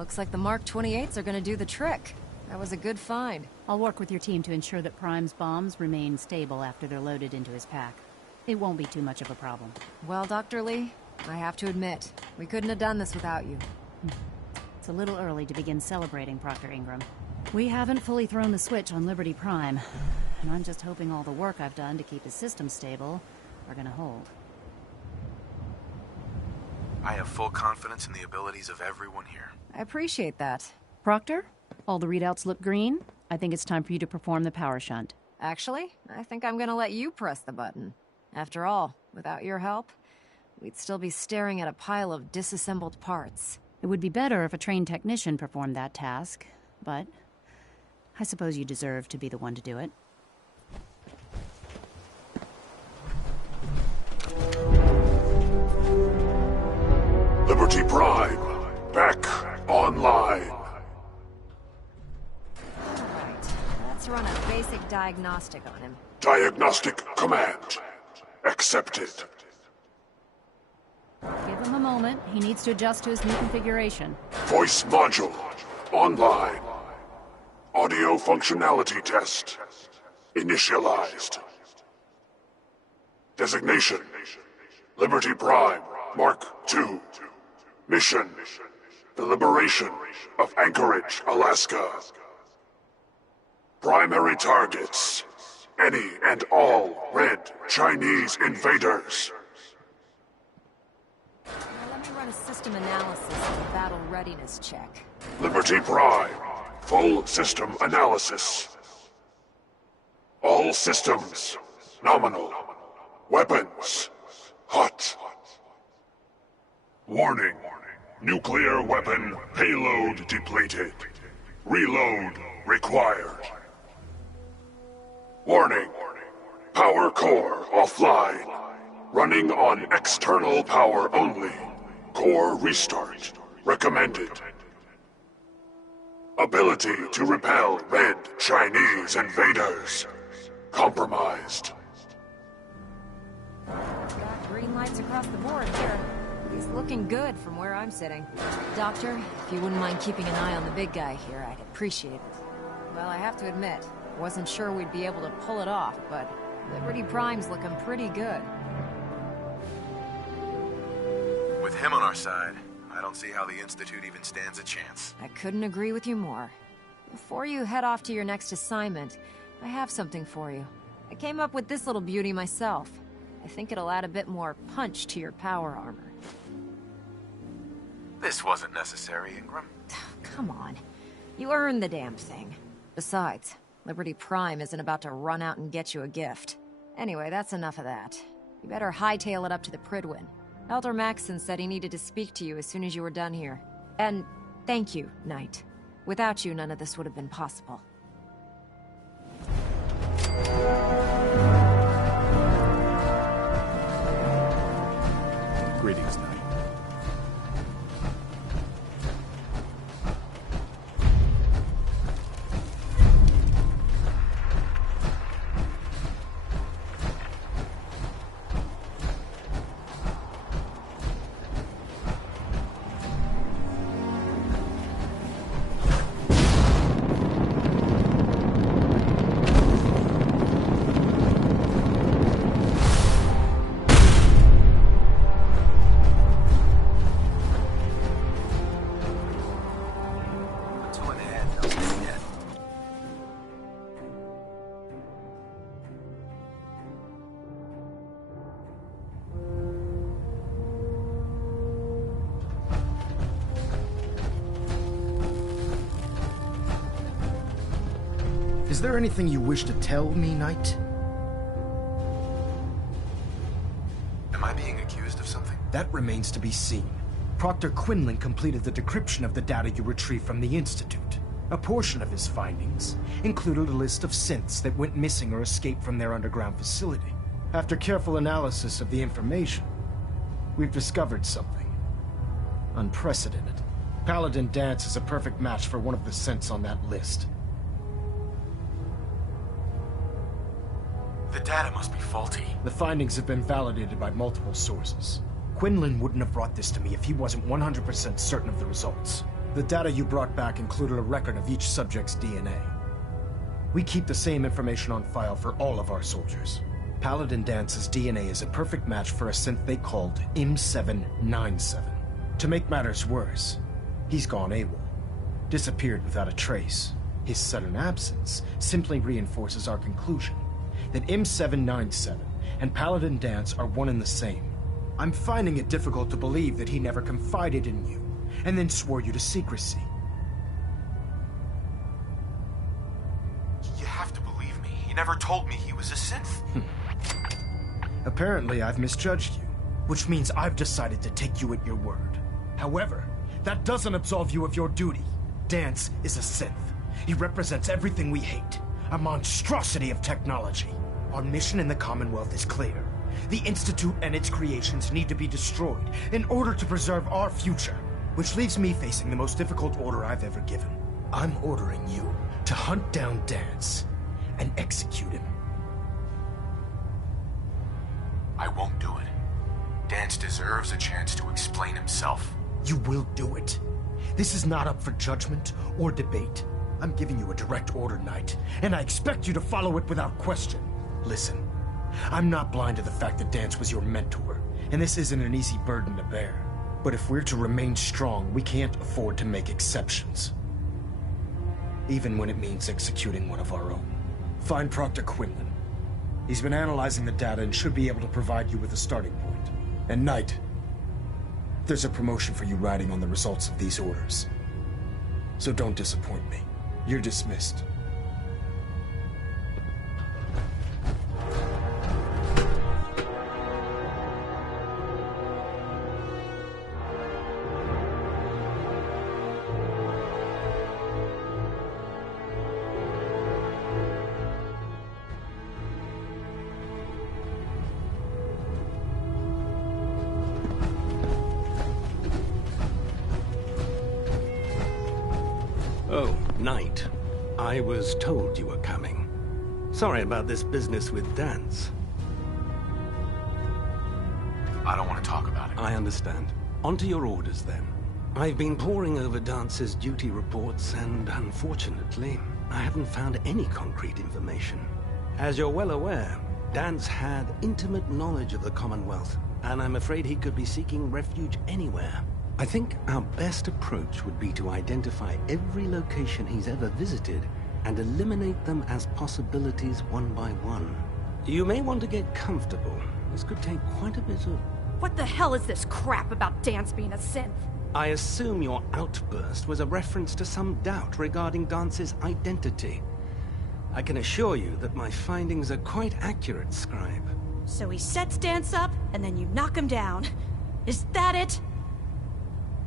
Looks like the Mark 28s are gonna do the trick. That was a good find. I'll work with your team to ensure that Prime's bombs remain stable after they're loaded into his pack. It won't be too much of a problem. Well, Dr. Lee, I have to admit, we couldn't have done this without you. It's a little early to begin celebrating, Proctor Ingram. We haven't fully thrown the switch on Liberty Prime, and I'm just hoping all the work I've done to keep his system stable are gonna hold. I have full confidence in the abilities of everyone here. I appreciate that. Proctor, all the readouts look green. I think it's time for you to perform the power shunt. Actually, I think I'm gonna let you press the button. After all, without your help, we'd still be staring at a pile of disassembled parts. It would be better if a trained technician performed that task, but I suppose you deserve to be the one to do it. Liberty Prime, back online. Alright, let's run a basic diagnostic on him. Diagnostic command accepted. Give him a moment. He needs to adjust to his new configuration. Voice module online. Audio functionality test initialized. Designation: Liberty Prime Mark II. Mission: the liberation of Anchorage, Alaska. Primary targets: any and all red Chinese invaders. Now let me run a system analysis and a battle readiness check. Liberty Prime, full system analysis. All systems nominal. Weapons hot. Warning. Nuclear weapon payload depleted. Reload required. Warning. Power core offline. Running on external power only. Core restart recommended. Ability to repel red Chinese invaders compromised. Got green lights across the board here. He's looking good from where I'm sitting. Doctor, if you wouldn't mind keeping an eye on the big guy here, I'd appreciate it. Well, I have to admit, wasn't sure we'd be able to pull it off, but Liberty Prime's looking pretty good. With him on our side, I don't see how the Institute even stands a chance. I couldn't agree with you more. Before you head off to your next assignment, I have something for you. I came up with this little beauty myself. I think it'll add a bit more punch to your power armor. This wasn't necessary, Ingram. Come on. You earned the damn thing. Besides, Liberty Prime isn't about to run out and get you a gift. Anyway, that's enough of that. You better hightail it up to the Prydwen. Elder Maxson said he needed to speak to you as soon as you were done here. And thank you, Knight. Without you, none of this would have been possible. Greetings, Knight. Is there anything you wish to tell me, Knight? Am I being accused of something? That remains to be seen. Proctor Quinlan completed the decryption of the data you retrieved from the Institute. A portion of his findings included a list of synths that went missing or escaped from their underground facility. After careful analysis of the information, we've discovered something unprecedented. Paladin Danse is a perfect match for one of the synths on that list. The data must be faulty. The findings have been validated by multiple sources. Quinlan wouldn't have brought this to me if he wasn't 100% certain of the results. The data you brought back included a record of each subject's DNA. We keep the same information on file for all of our soldiers. Paladin Dance's DNA is a perfect match for a synth they called M797. To make matters worse, he's gone AWOL. Disappeared without a trace. His sudden absence simply reinforces our conclusion that M797 and Paladin Dance are one and the same. I'm finding it difficult to believe that he never confided in you, and then swore you to secrecy. You have to believe me. He never told me he was a synth. Apparently, I've misjudged you, which means I've decided to take you at your word. However, that doesn't absolve you of your duty. Dance is a synth. He represents everything we hate, a monstrosity of technology. Our mission in the Commonwealth is clear. The Institute and its creations need to be destroyed in order to preserve our future, which leaves me facing the most difficult order I've ever given. I'm ordering you to hunt down Dance and execute him. I won't do it. Dance deserves a chance to explain himself. You will do it. This is not up for judgment or debate. I'm giving you a direct order, Knight, and I expect you to follow it without question. Listen, I'm not blind to the fact that Dance was your mentor, and this isn't an easy burden to bear. But if we're to remain strong, we can't afford to make exceptions. Even when it means executing one of our own. Find Proctor Quinlan. He's been analyzing the data and should be able to provide you with a starting point. And Knight, there's a promotion for you riding on the results of these orders. So don't disappoint me. You're dismissed. Oh, Knight. I was told you were coming. Sorry about this business with Dance. I don't want to talk about it. I understand. On to your orders, then. I've been poring over Dance's duty reports, and unfortunately, I haven't found any concrete information. As you're well aware, Dance had intimate knowledge of the Commonwealth, and I'm afraid he could be seeking refuge anywhere. I think our best approach would be to identify every location he's ever visited and eliminate them as possibilities one by one. You may want to get comfortable. This could take quite a bit of... What the hell is this crap about Dance being a synth? I assume your outburst was a reference to some doubt regarding Dance's identity. I can assure you that my findings are quite accurate, Scribe. So he sets Dance up, and then you knock him down. Is that it?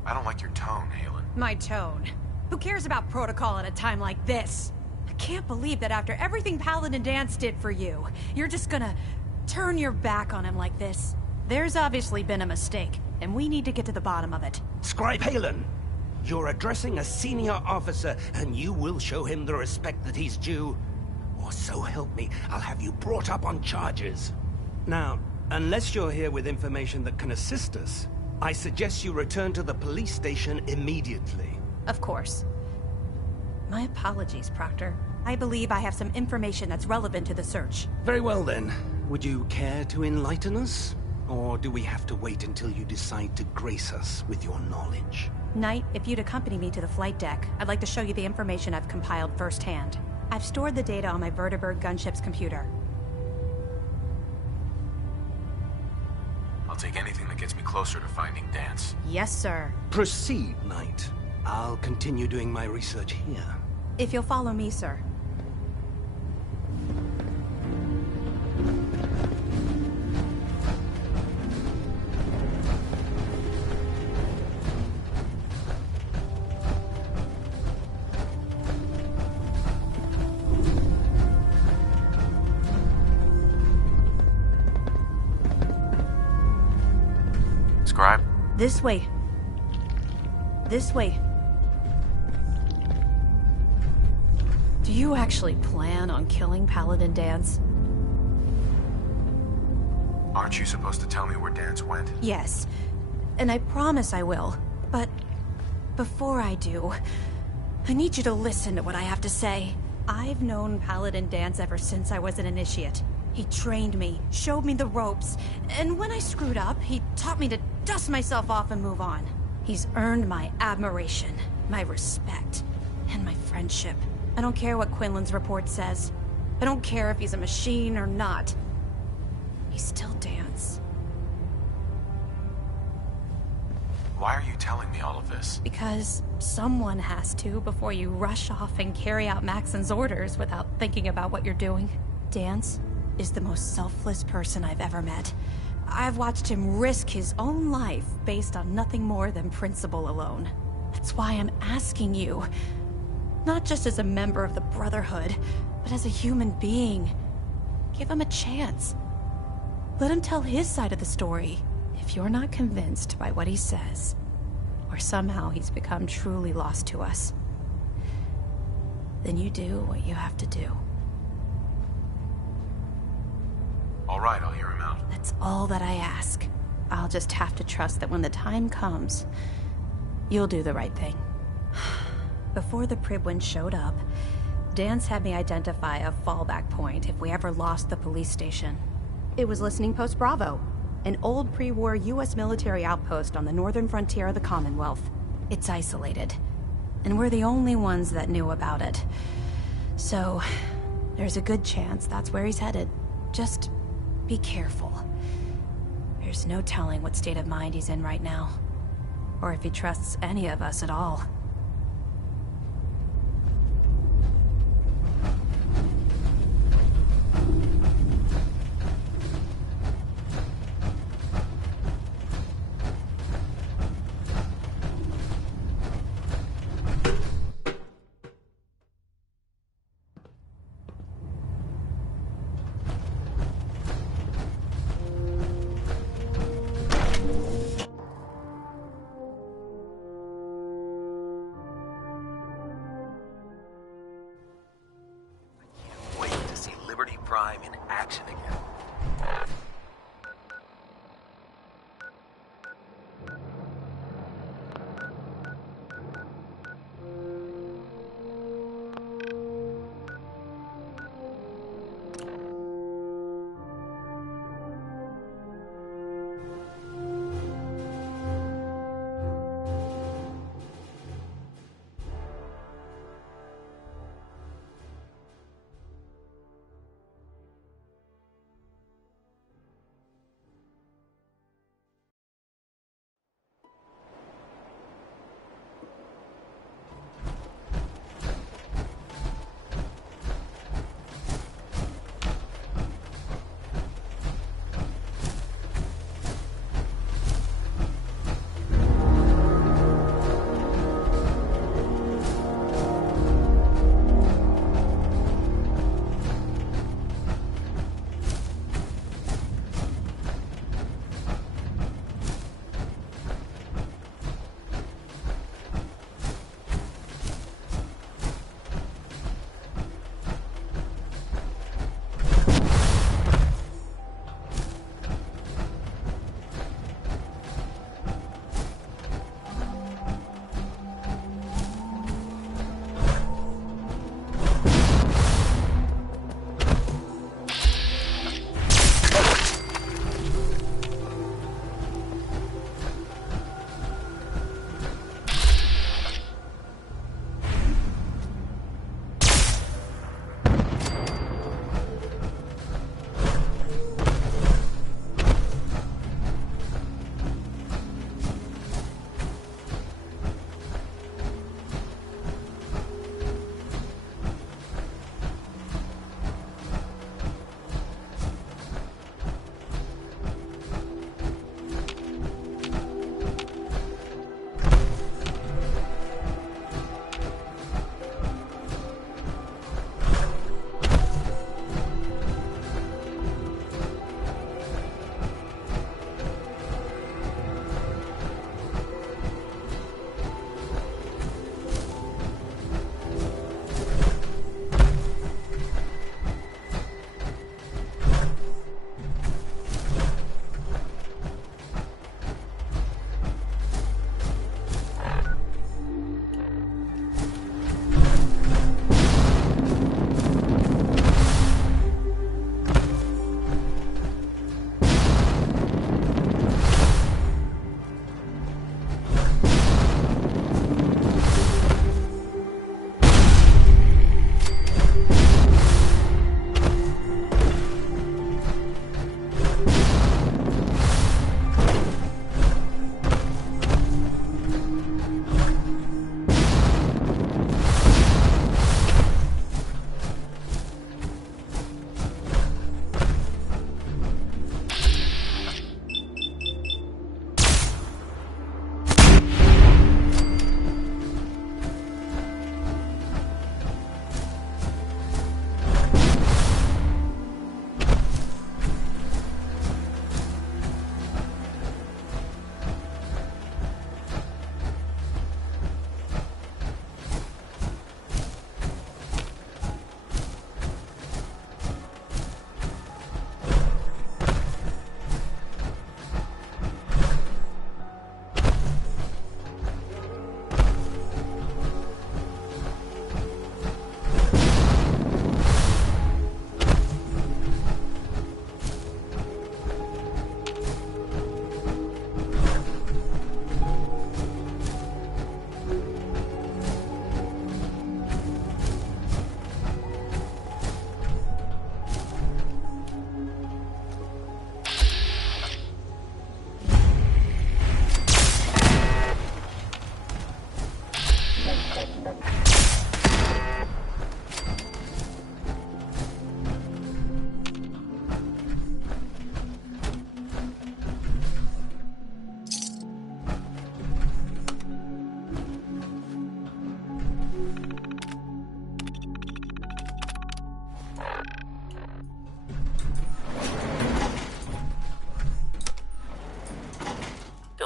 I don't like your tone, Haylen. My tone? Who cares about protocol at a time like this? I can't believe that after everything Paladin Dance did for you, you're just gonna turn your back on him like this. There's obviously been a mistake, and we need to get to the bottom of it. Scribe Haylen! You're addressing a senior officer, and you will show him the respect that he's due. Or so help me, I'll have you brought up on charges. Now, unless you're here with information that can assist us, I suggest you return to the police station immediately. Of course. My apologies, Proctor. I believe I have some information that's relevant to the search. Very well then. Would you care to enlighten us? Or do we have to wait until you decide to grace us with your knowledge? Knight, if you'd accompany me to the flight deck, I'd like to show you the information I've compiled firsthand. I've stored the data on my Vertibird gunship's computer. I'll take anything that gets me closer to finding Dance. Yes, sir. Proceed, Knight. I'll continue doing my research here. If you'll follow me, sir. Scribe? This way. This way. Do you actually plan on killing Paladin Dance? Aren't you supposed to tell me where Dance went? Yes. And I promise I will. But before I do, I need you to listen to what I have to say. I've known Paladin Danse ever since I was an initiate. He trained me, showed me the ropes, and when I screwed up, he taught me to dust myself off and move on. He's earned my admiration, my respect, and my friendship. I don't care what Quinlan's report says. I don't care if he's a machine or not. He's still Danse. Why are you telling me all of this? Because someone has to before you rush off and carry out Maxon's orders without thinking about what you're doing. Danse is the most selfless person I've ever met. I've watched him risk his own life based on nothing more than principle alone. That's why I'm asking you. Not just as a member of the Brotherhood, but as a human being. Give him a chance. Let him tell his side of the story. If you're not convinced by what he says, or somehow he's become truly lost to us, then you do what you have to do. All right, I'll hear him out. That's all that I ask. I'll just have to trust that when the time comes, you'll do the right thing. Before the Pribwin showed up, Danse had me identify a fallback point if we ever lost the police station. It was Listening Post Bravo, an old pre-war US military outpost on the northern frontier of the Commonwealth. It's isolated, and we're the only ones that knew about it. So, there's a good chance that's where he's headed. Just be careful. There's no telling what state of mind he's in right now, or if he trusts any of us at all.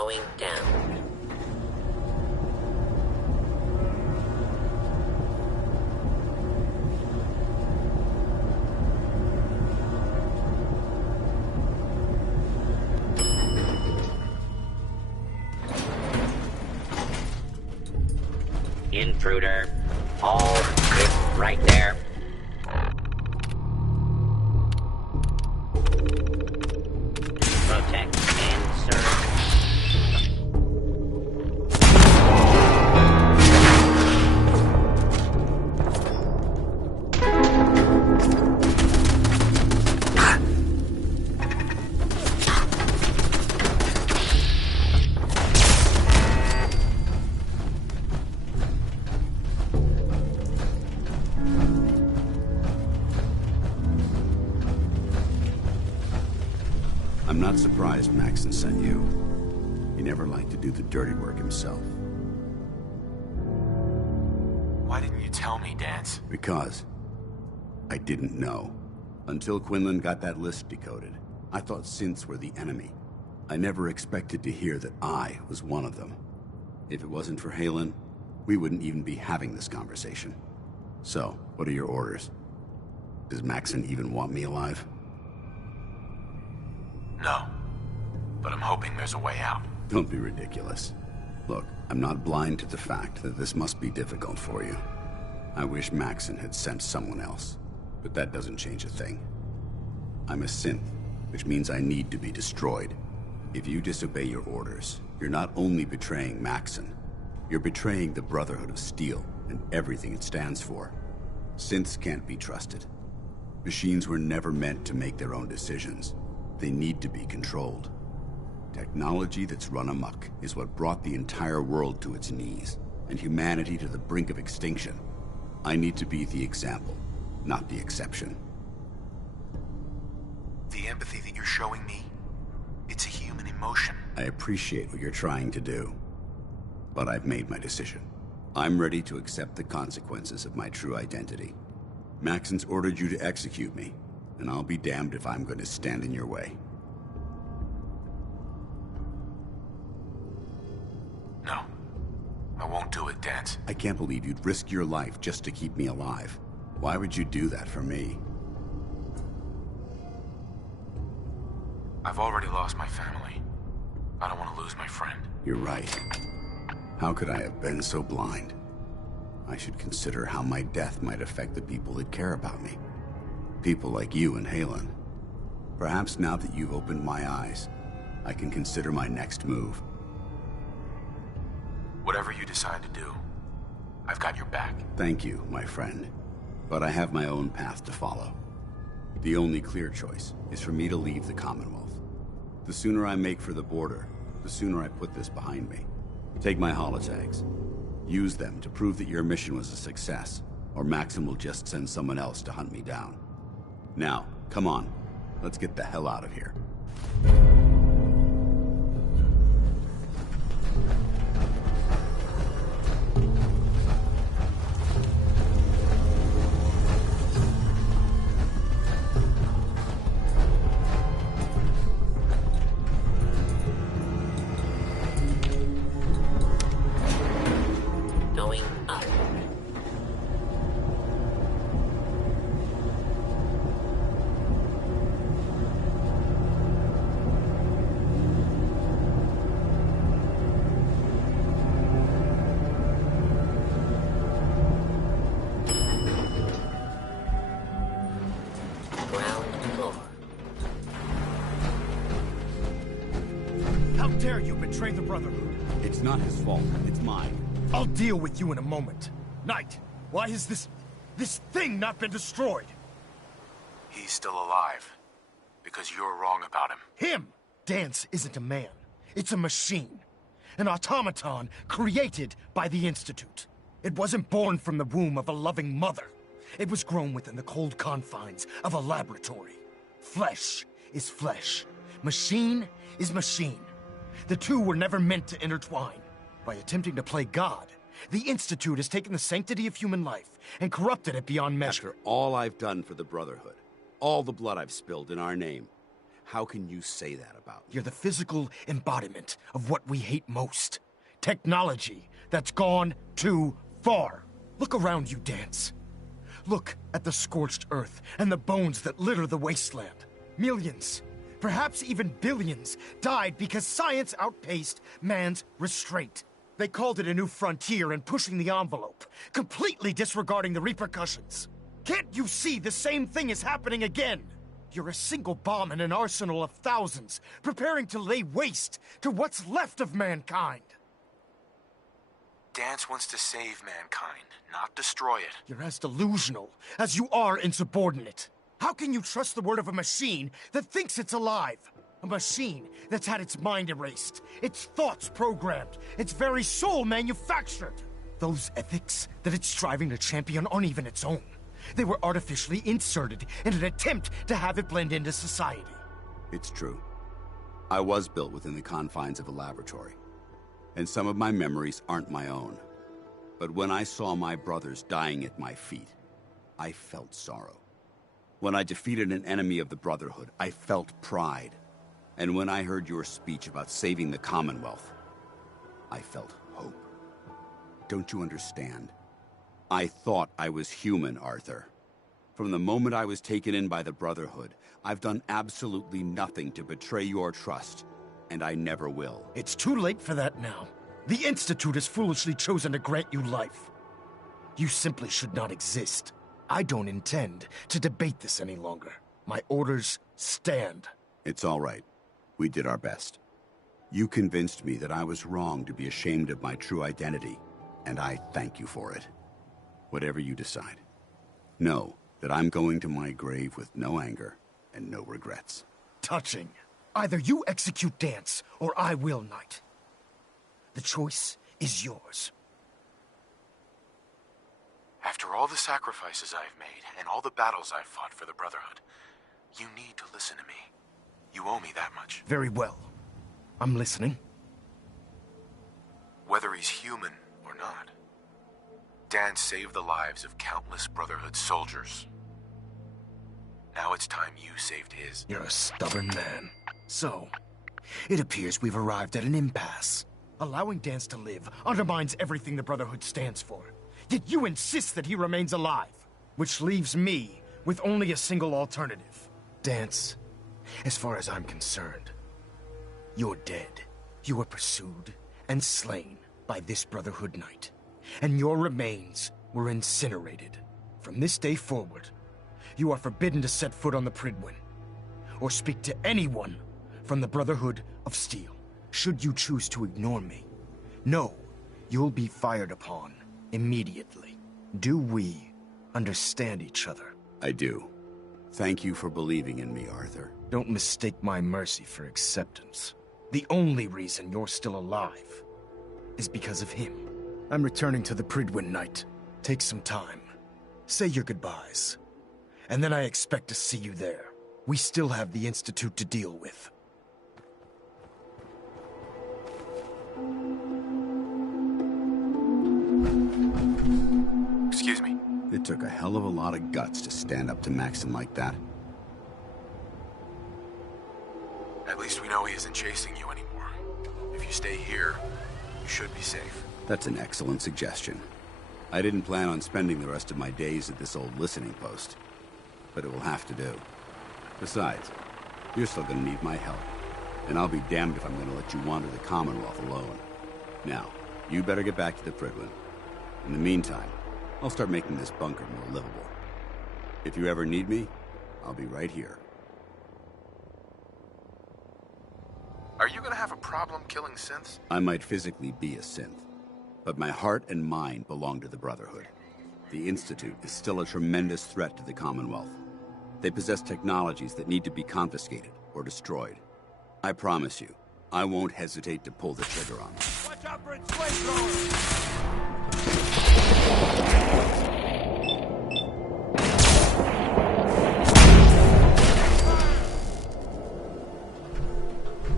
Going down. Intruder. Hold. It's right there. Protect and serve. I'm not surprised Maxson sent you. He never liked to do the dirty work himself. Why didn't you tell me, Danse? Because I didn't know. Until Quinlan got that list decoded, I thought synths were the enemy. I never expected to hear that I was one of them. If it wasn't for Haylen, we wouldn't even be having this conversation. So, what are your orders? Does Maxson even want me alive? No. But I'm hoping there's a way out. Don't be ridiculous. Look, I'm not blind to the fact that this must be difficult for you. I wish Maxson had sent someone else, but that doesn't change a thing. I'm a synth, which means I need to be destroyed. If you disobey your orders, you're not only betraying Maxson, you're betraying the Brotherhood of Steel and everything it stands for. Synths can't be trusted. Machines were never meant to make their own decisions. They need to be controlled. Technology that's run amok is what brought the entire world to its knees, and humanity to the brink of extinction. I need to be the example, not the exception. The empathy that you're showing me, it's a human emotion. I appreciate what you're trying to do, but I've made my decision. I'm ready to accept the consequences of my true identity. Maxson's ordered you to execute me, and I'll be damned if I'm going to stand in your way. No. I won't do it, Danse. I can't believe you'd risk your life just to keep me alive. Why would you do that for me? I've already lost my family. I don't want to lose my friend. You're right. How could I have been so blind? I should consider how my death might affect the people that care about me. People like you and Haylen. Perhaps now that you've opened my eyes, I can consider my next move. Whatever you decide to do, I've got your back. Thank you, my friend. But I have my own path to follow. The only clear choice is for me to leave the Commonwealth. The sooner I make for the border, the sooner I put this behind me. Take my holotags. Use them to prove that your mission was a success, or Maxson will just send someone else to hunt me down. Now, come on. Let's get the hell out of here. Going up. How dare you betray the Brotherhood? It's not his fault. It's mine. I'll deal with you in a moment. Knight, why has this thing not been destroyed? He's still alive. Because you're wrong about him. Him! Danse isn't a man. It's a machine. An automaton created by the Institute. It wasn't born from the womb of a loving mother. It was grown within the cold confines of a laboratory. Flesh is flesh. Machine is machine. The two were never meant to intertwine. By attempting to play God, the Institute has taken the sanctity of human life and corrupted it beyond measure. After all I've done for the Brotherhood, all the blood I've spilled in our name, How can you say that about me? You're the physical embodiment of what we hate most. Technology that's gone too far. Look around you, Danse. Look at the scorched earth and the bones that litter the wasteland. Millions, perhaps even billions, died because science outpaced man's restraint. They called it a new frontier and pushing the envelope, completely disregarding the repercussions. Can't you see the same thing is happening again? You're a single bomb in an arsenal of thousands, preparing to lay waste to what's left of mankind. Danse wants to save mankind, not destroy it. You're as delusional as you are insubordinate. How can you trust the word of a machine that thinks it's alive? A machine that's had its mind erased, its thoughts programmed, its very soul manufactured. Those ethics that it's striving to champion aren't even its own. They were artificially inserted in an attempt to have it blend into society. It's true. I was built within the confines of a laboratory, and some of my memories aren't my own. But when I saw my brothers dying at my feet, I felt sorrow. When I defeated an enemy of the Brotherhood, I felt pride. And when I heard your speech about saving the Commonwealth, I felt hope. Don't you understand? I thought I was human, Arthur. From the moment I was taken in by the Brotherhood, I've done absolutely nothing to betray your trust, and I never will. It's too late for that now. The Institute has foolishly chosen to grant you life. You simply should not exist. I don't intend to debate this any longer. My orders stand. It's all right. We did our best. You convinced me that I was wrong to be ashamed of my true identity, and I thank you for it. Whatever you decide, know that I'm going to my grave with no anger and no regrets. Touching. Either you execute Danse, or I will, Knight. The choice is yours. After all the sacrifices I've made, and all the battles I've fought for the Brotherhood, you need to listen to me. You owe me that much. Very well. I'm listening. Whether he's human or not, Danse saved the lives of countless Brotherhood soldiers. Now it's time you saved his. You're a stubborn man. So, it appears we've arrived at an impasse. Allowing Danse to live undermines everything the Brotherhood stands for. Yet you insist that he remains alive, which leaves me with only a single alternative. Danse, as far as I'm concerned, you're dead. You were pursued and slain by this Brotherhood Knight, and your remains were incinerated. From this day forward, you are forbidden to set foot on the Prydwen, or speak to anyone from the Brotherhood of Steel. Should you choose to ignore me, know you'll be fired upon immediately. Do we understand each other? I do. Thank you for believing in me, Arthur. Don't mistake my mercy for acceptance. The only reason you're still alive is because of him. I'm returning to the Prydwen, Knight. Take some time. Say your goodbyes. And then I expect to see you there. We still have the Institute to deal with. Excuse me. It took a hell of a lot of guts to stand up to Maxim like that. At least we know he isn't chasing you anymore. If you stay here, you should be safe. That's an excellent suggestion. I didn't plan on spending the rest of my days at this old listening post, but it will have to do. Besides, you're still gonna need my help, and I'll be damned if I'm gonna let you wander the Commonwealth alone. Now, you better get back to the Prydwen. In the meantime, I'll start making this bunker more livable. If you ever need me, I'll be right here. Are you gonna have a problem killing synths? I might physically be a synth, but my heart and mind belong to the Brotherhood. The Institute is still a tremendous threat to the Commonwealth. They possess technologies that need to be confiscated or destroyed. I promise you, I won't hesitate to pull the trigger on them. Watch out for its flamethrowers!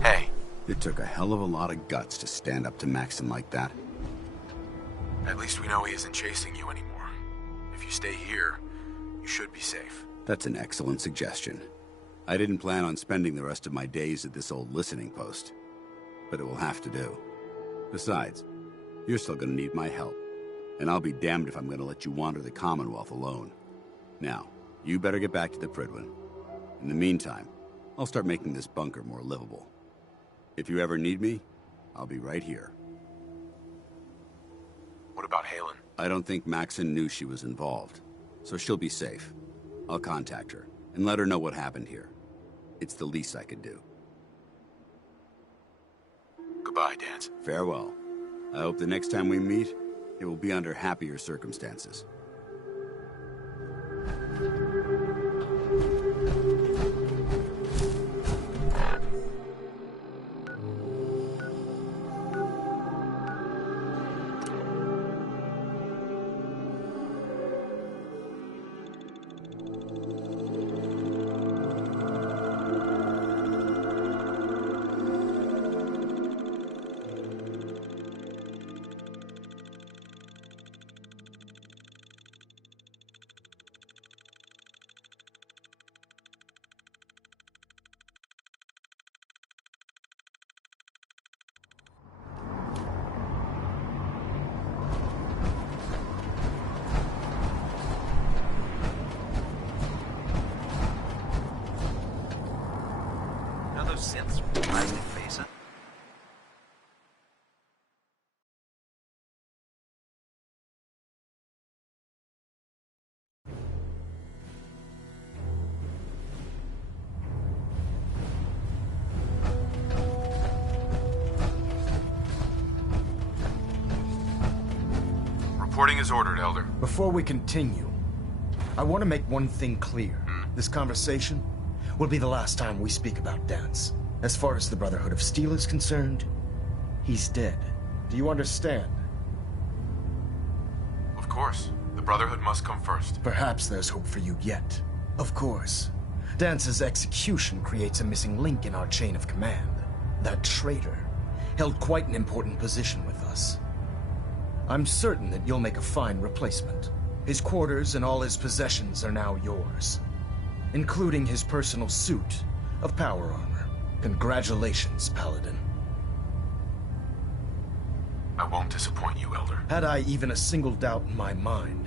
Hey. It took a hell of a lot of guts to stand up to Maxim like that. At least we know he isn't chasing you anymore. If you stay here, you should be safe. That's an excellent suggestion. I didn't plan on spending the rest of my days at this old listening post, but it will have to do. Besides, you're still gonna need my help, and I'll be damned if I'm gonna let you wander the Commonwealth alone. Now, you better get back to the Prydwen. In the meantime, I'll start making this bunker more livable. If you ever need me, I'll be right here. What about Haylen? I don't think Maxon knew she was involved, so she'll be safe. I'll contact her and let her know what happened here. It's the least I could do. Goodbye, Danse. Farewell. I hope the next time we meet, it will be under happier circumstances. Synths plastic face. Reporting is ordered, Elder. Before we continue, I want to make one thing clear. This conversation will be the last time we speak about Danse. As far as the Brotherhood of Steel is concerned, he's dead. Do you understand? Of course. The Brotherhood must come first. Perhaps there's hope for you yet. Of course. Dance's execution creates a missing link in our chain of command. That traitor held quite an important position with us. I'm certain that you'll make a fine replacement. His quarters and all his possessions are now yours, including his personal suit of power armor. Congratulations, Paladin. I won't disappoint you, Elder. Had I even a single doubt in my mind,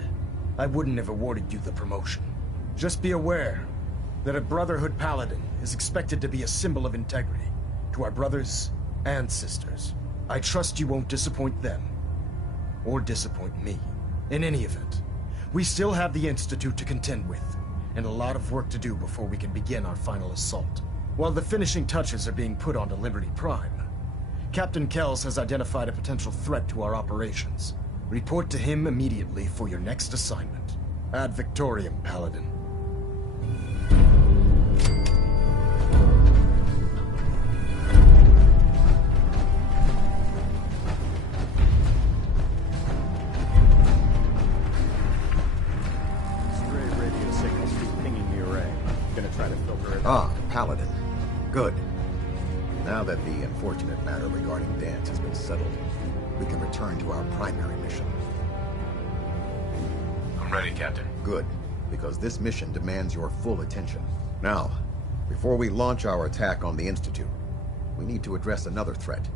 I wouldn't have awarded you the promotion. Just be aware that a Brotherhood Paladin is expected to be a symbol of integrity to our brothers and sisters. I trust you won't disappoint them, or disappoint me. In any event, we still have the Institute to contend with, and a lot of work to do before we can begin our final assault. While the finishing touches are being put onto Liberty Prime, Captain Kells has identified a potential threat to our operations. Report to him immediately for your next assignment. Ad Victoriam, Paladin. Stray radio signals keep pinging the array. Gonna try to filter it. Ah, Paladin. Good. Now that the unfortunate matter regarding Danse has been settled, we can return to our primary mission. I'm ready, Captain. Good, because this mission demands your full attention. Now, before we launch our attack on the Institute, we need to address another threat,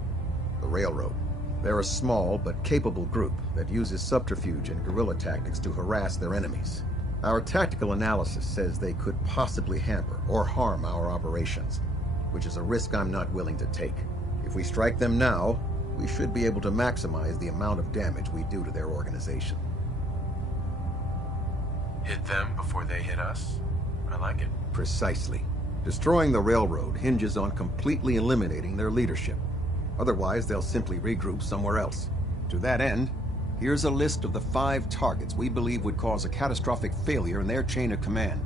the Railroad. They're a small but capable group that uses subterfuge and guerrilla tactics to harass their enemies. Our tactical analysis says they could possibly hamper or harm our operations, which is a risk I'm not willing to take. If we strike them now, we should be able to maximize the amount of damage we do to their organization. Hit them before they hit us? I like it. Precisely. Destroying the Railroad hinges on completely eliminating their leadership. Otherwise, they'll simply regroup somewhere else. To that end, here's a list of the 5 targets we believe would cause a catastrophic failure in their chain of command.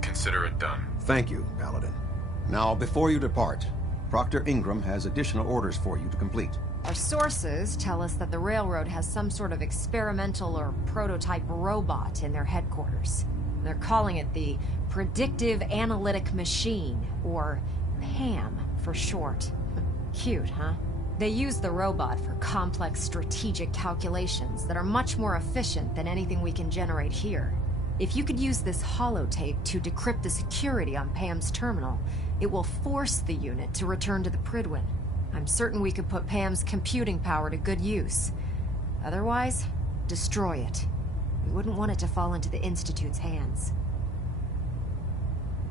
Consider it done. Thank you, Paladin. Now, before you depart, Proctor Ingram has additional orders for you to complete. Our sources tell us that the Railroad has some sort of experimental or prototype robot in their headquarters. They're calling it the Predictive Analytic Machine, or PAM for short. Cute, huh? They use the robot for complex strategic calculations that are much more efficient than anything we can generate here. If you could use this holotape to decrypt the security on Pam's terminal, it will force the unit to return to the Prydwen. I'm certain we could put Pam's computing power to good use. Otherwise, destroy it. We wouldn't want it to fall into the Institute's hands.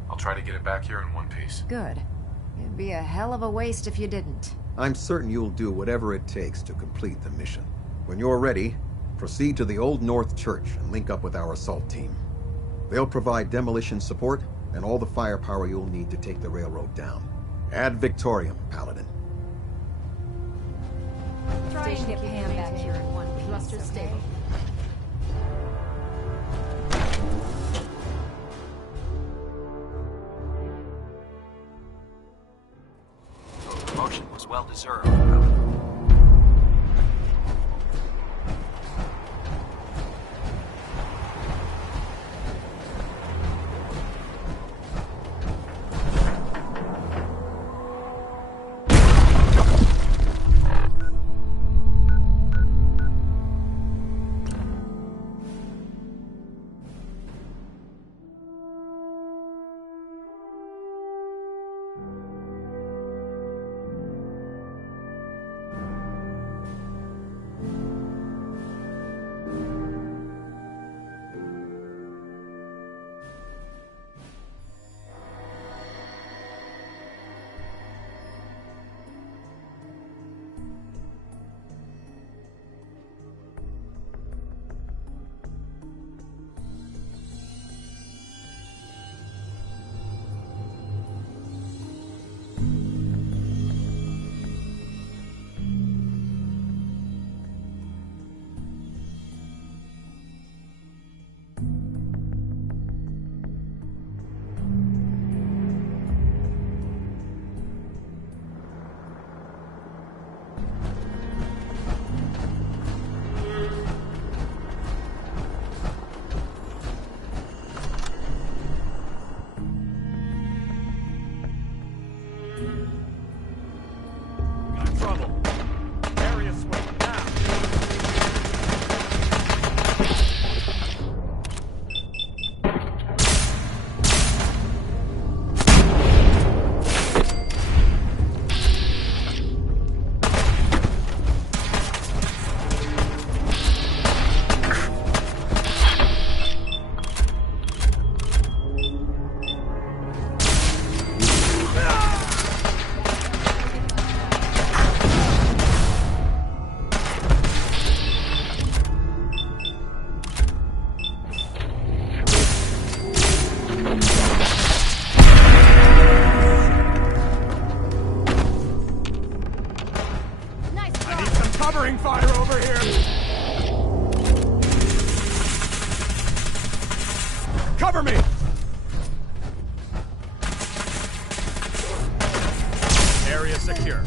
I'll try to get it back here in one piece. Good. It'd be a hell of a waste if you didn't. I'm certain you'll do whatever it takes to complete the mission. When you're ready, proceed to the Old North Church and link up with our assault team. They'll provide demolition support and all the firepower you'll need to take the railroad down. Ad Victoriam, Paladin. Try and get Pam back here in one piece, Thruster stable. Your promotion was well deserved. Cover me! Area secure.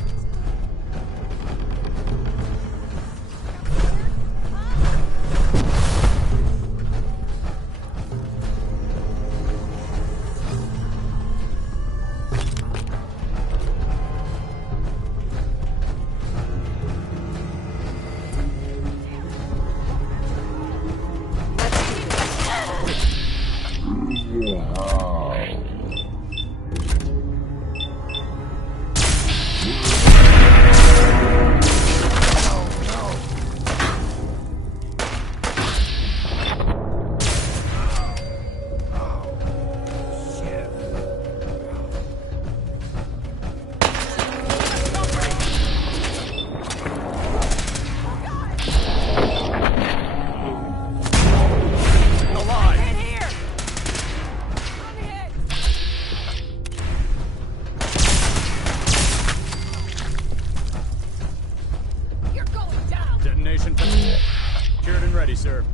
Secured and ready, sir.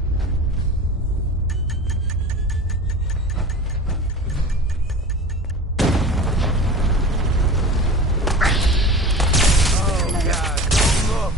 Oh, God, don't look.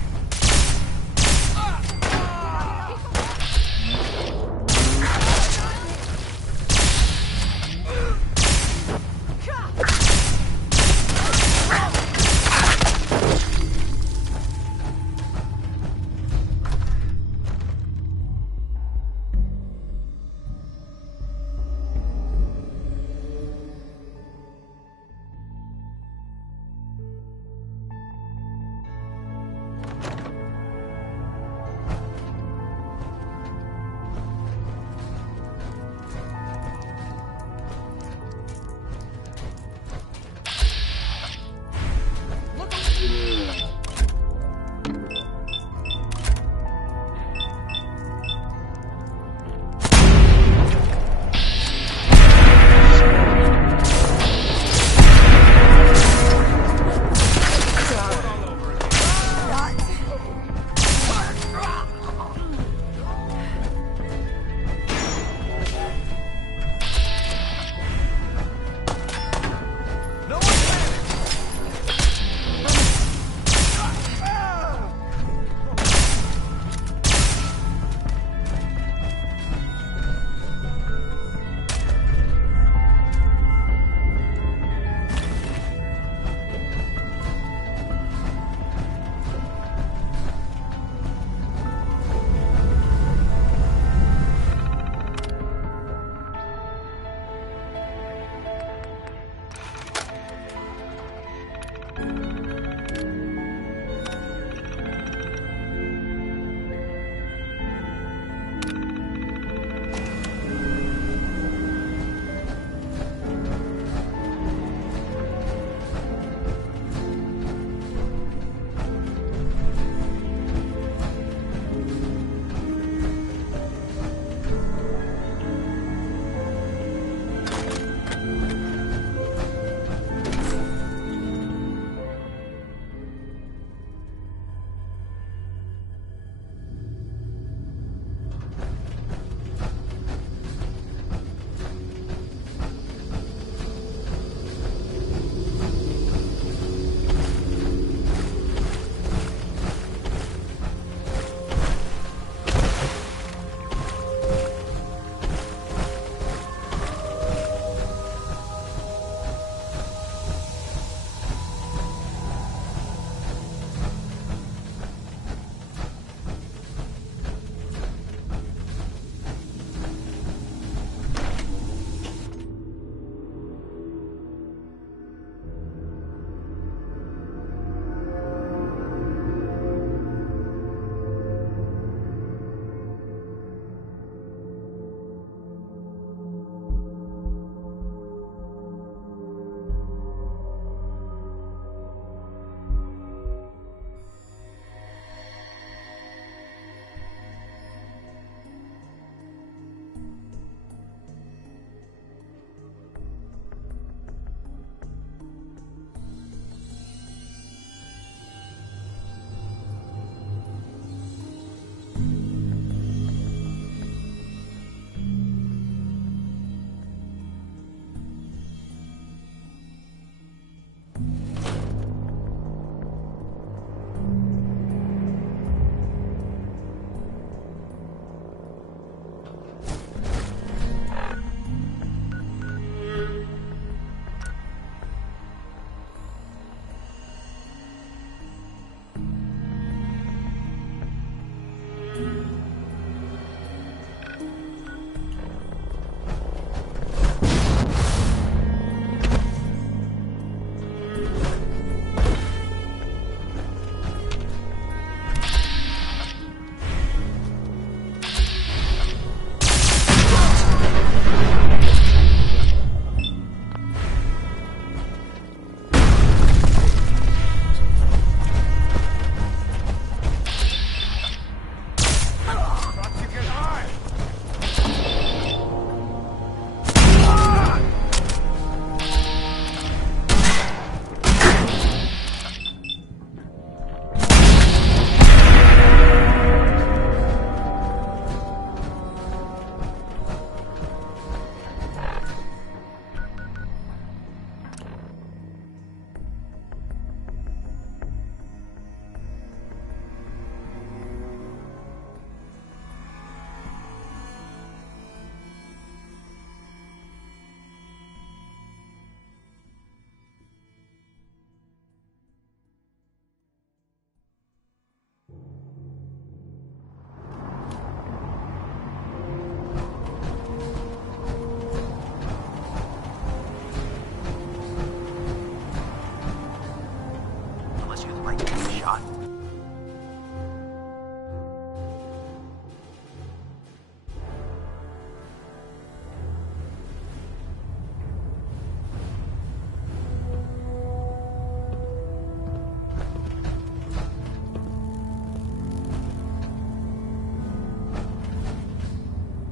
shot.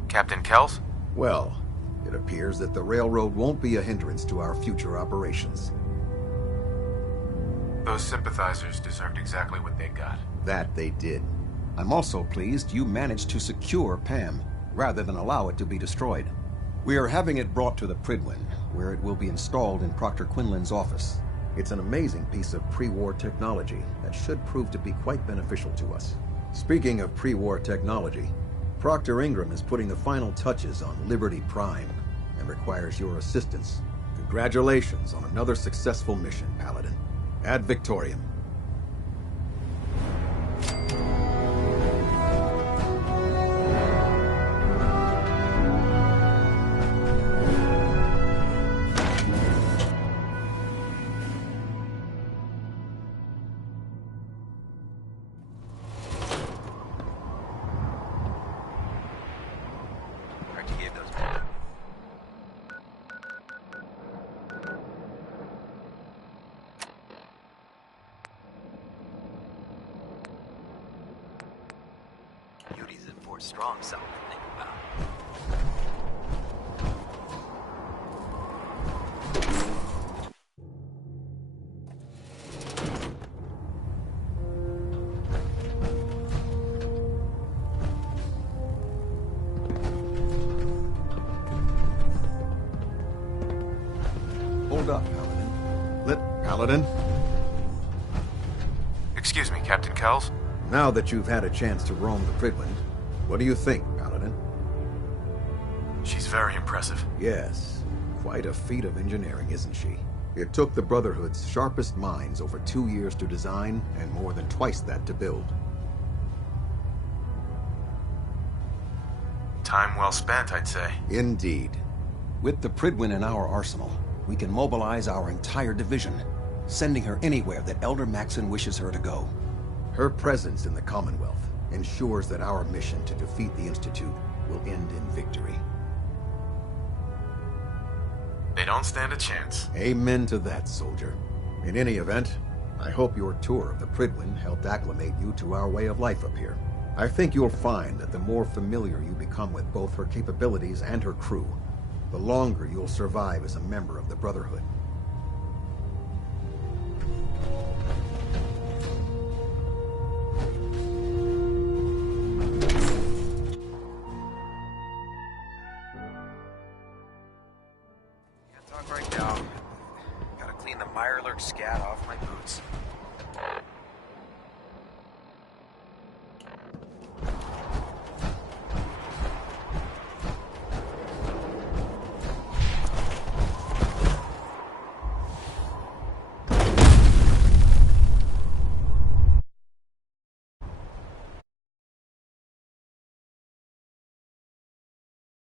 Captain Kells? Well, it appears that the railroad won't be a hindrance to our future operations. Those sympathizers deserved exactly what they got. That they did. I'm also pleased you managed to secure Pam, rather than allow it to be destroyed. We are having it brought to the Prydwen, where it will be installed in Proctor Quinlan's office. It's an amazing piece of pre-war technology that should prove to be quite beneficial to us. Speaking of pre-war technology, Proctor Ingram is putting the final touches on Liberty Prime and requires your assistance. Congratulations on another successful mission, Paladin. Ad Victoriam. Beauty's in for strong something to think about. Hold up, Paladin. Paladin? Excuse me, Captain Kells? Now that you've had a chance to roam the Prydwen, what do you think, Paladin? She's very impressive. Yes. Quite a feat of engineering, isn't she? It took the Brotherhood's sharpest minds over 2 years to design, and more than twice that to build. Time well spent, I'd say. Indeed. With the Prydwen in our arsenal, we can mobilize our entire division, sending her anywhere that Elder Maxson wishes her to go. Her presence in the Commonwealth ensures that our mission to defeat the Institute will end in victory. They don't stand a chance. Amen to that, soldier. In any event, I hope your tour of the Prydwen helped acclimate you to our way of life up here. I think you'll find that the more familiar you become with both her capabilities and her crew, the longer you'll survive as a member of the Brotherhood.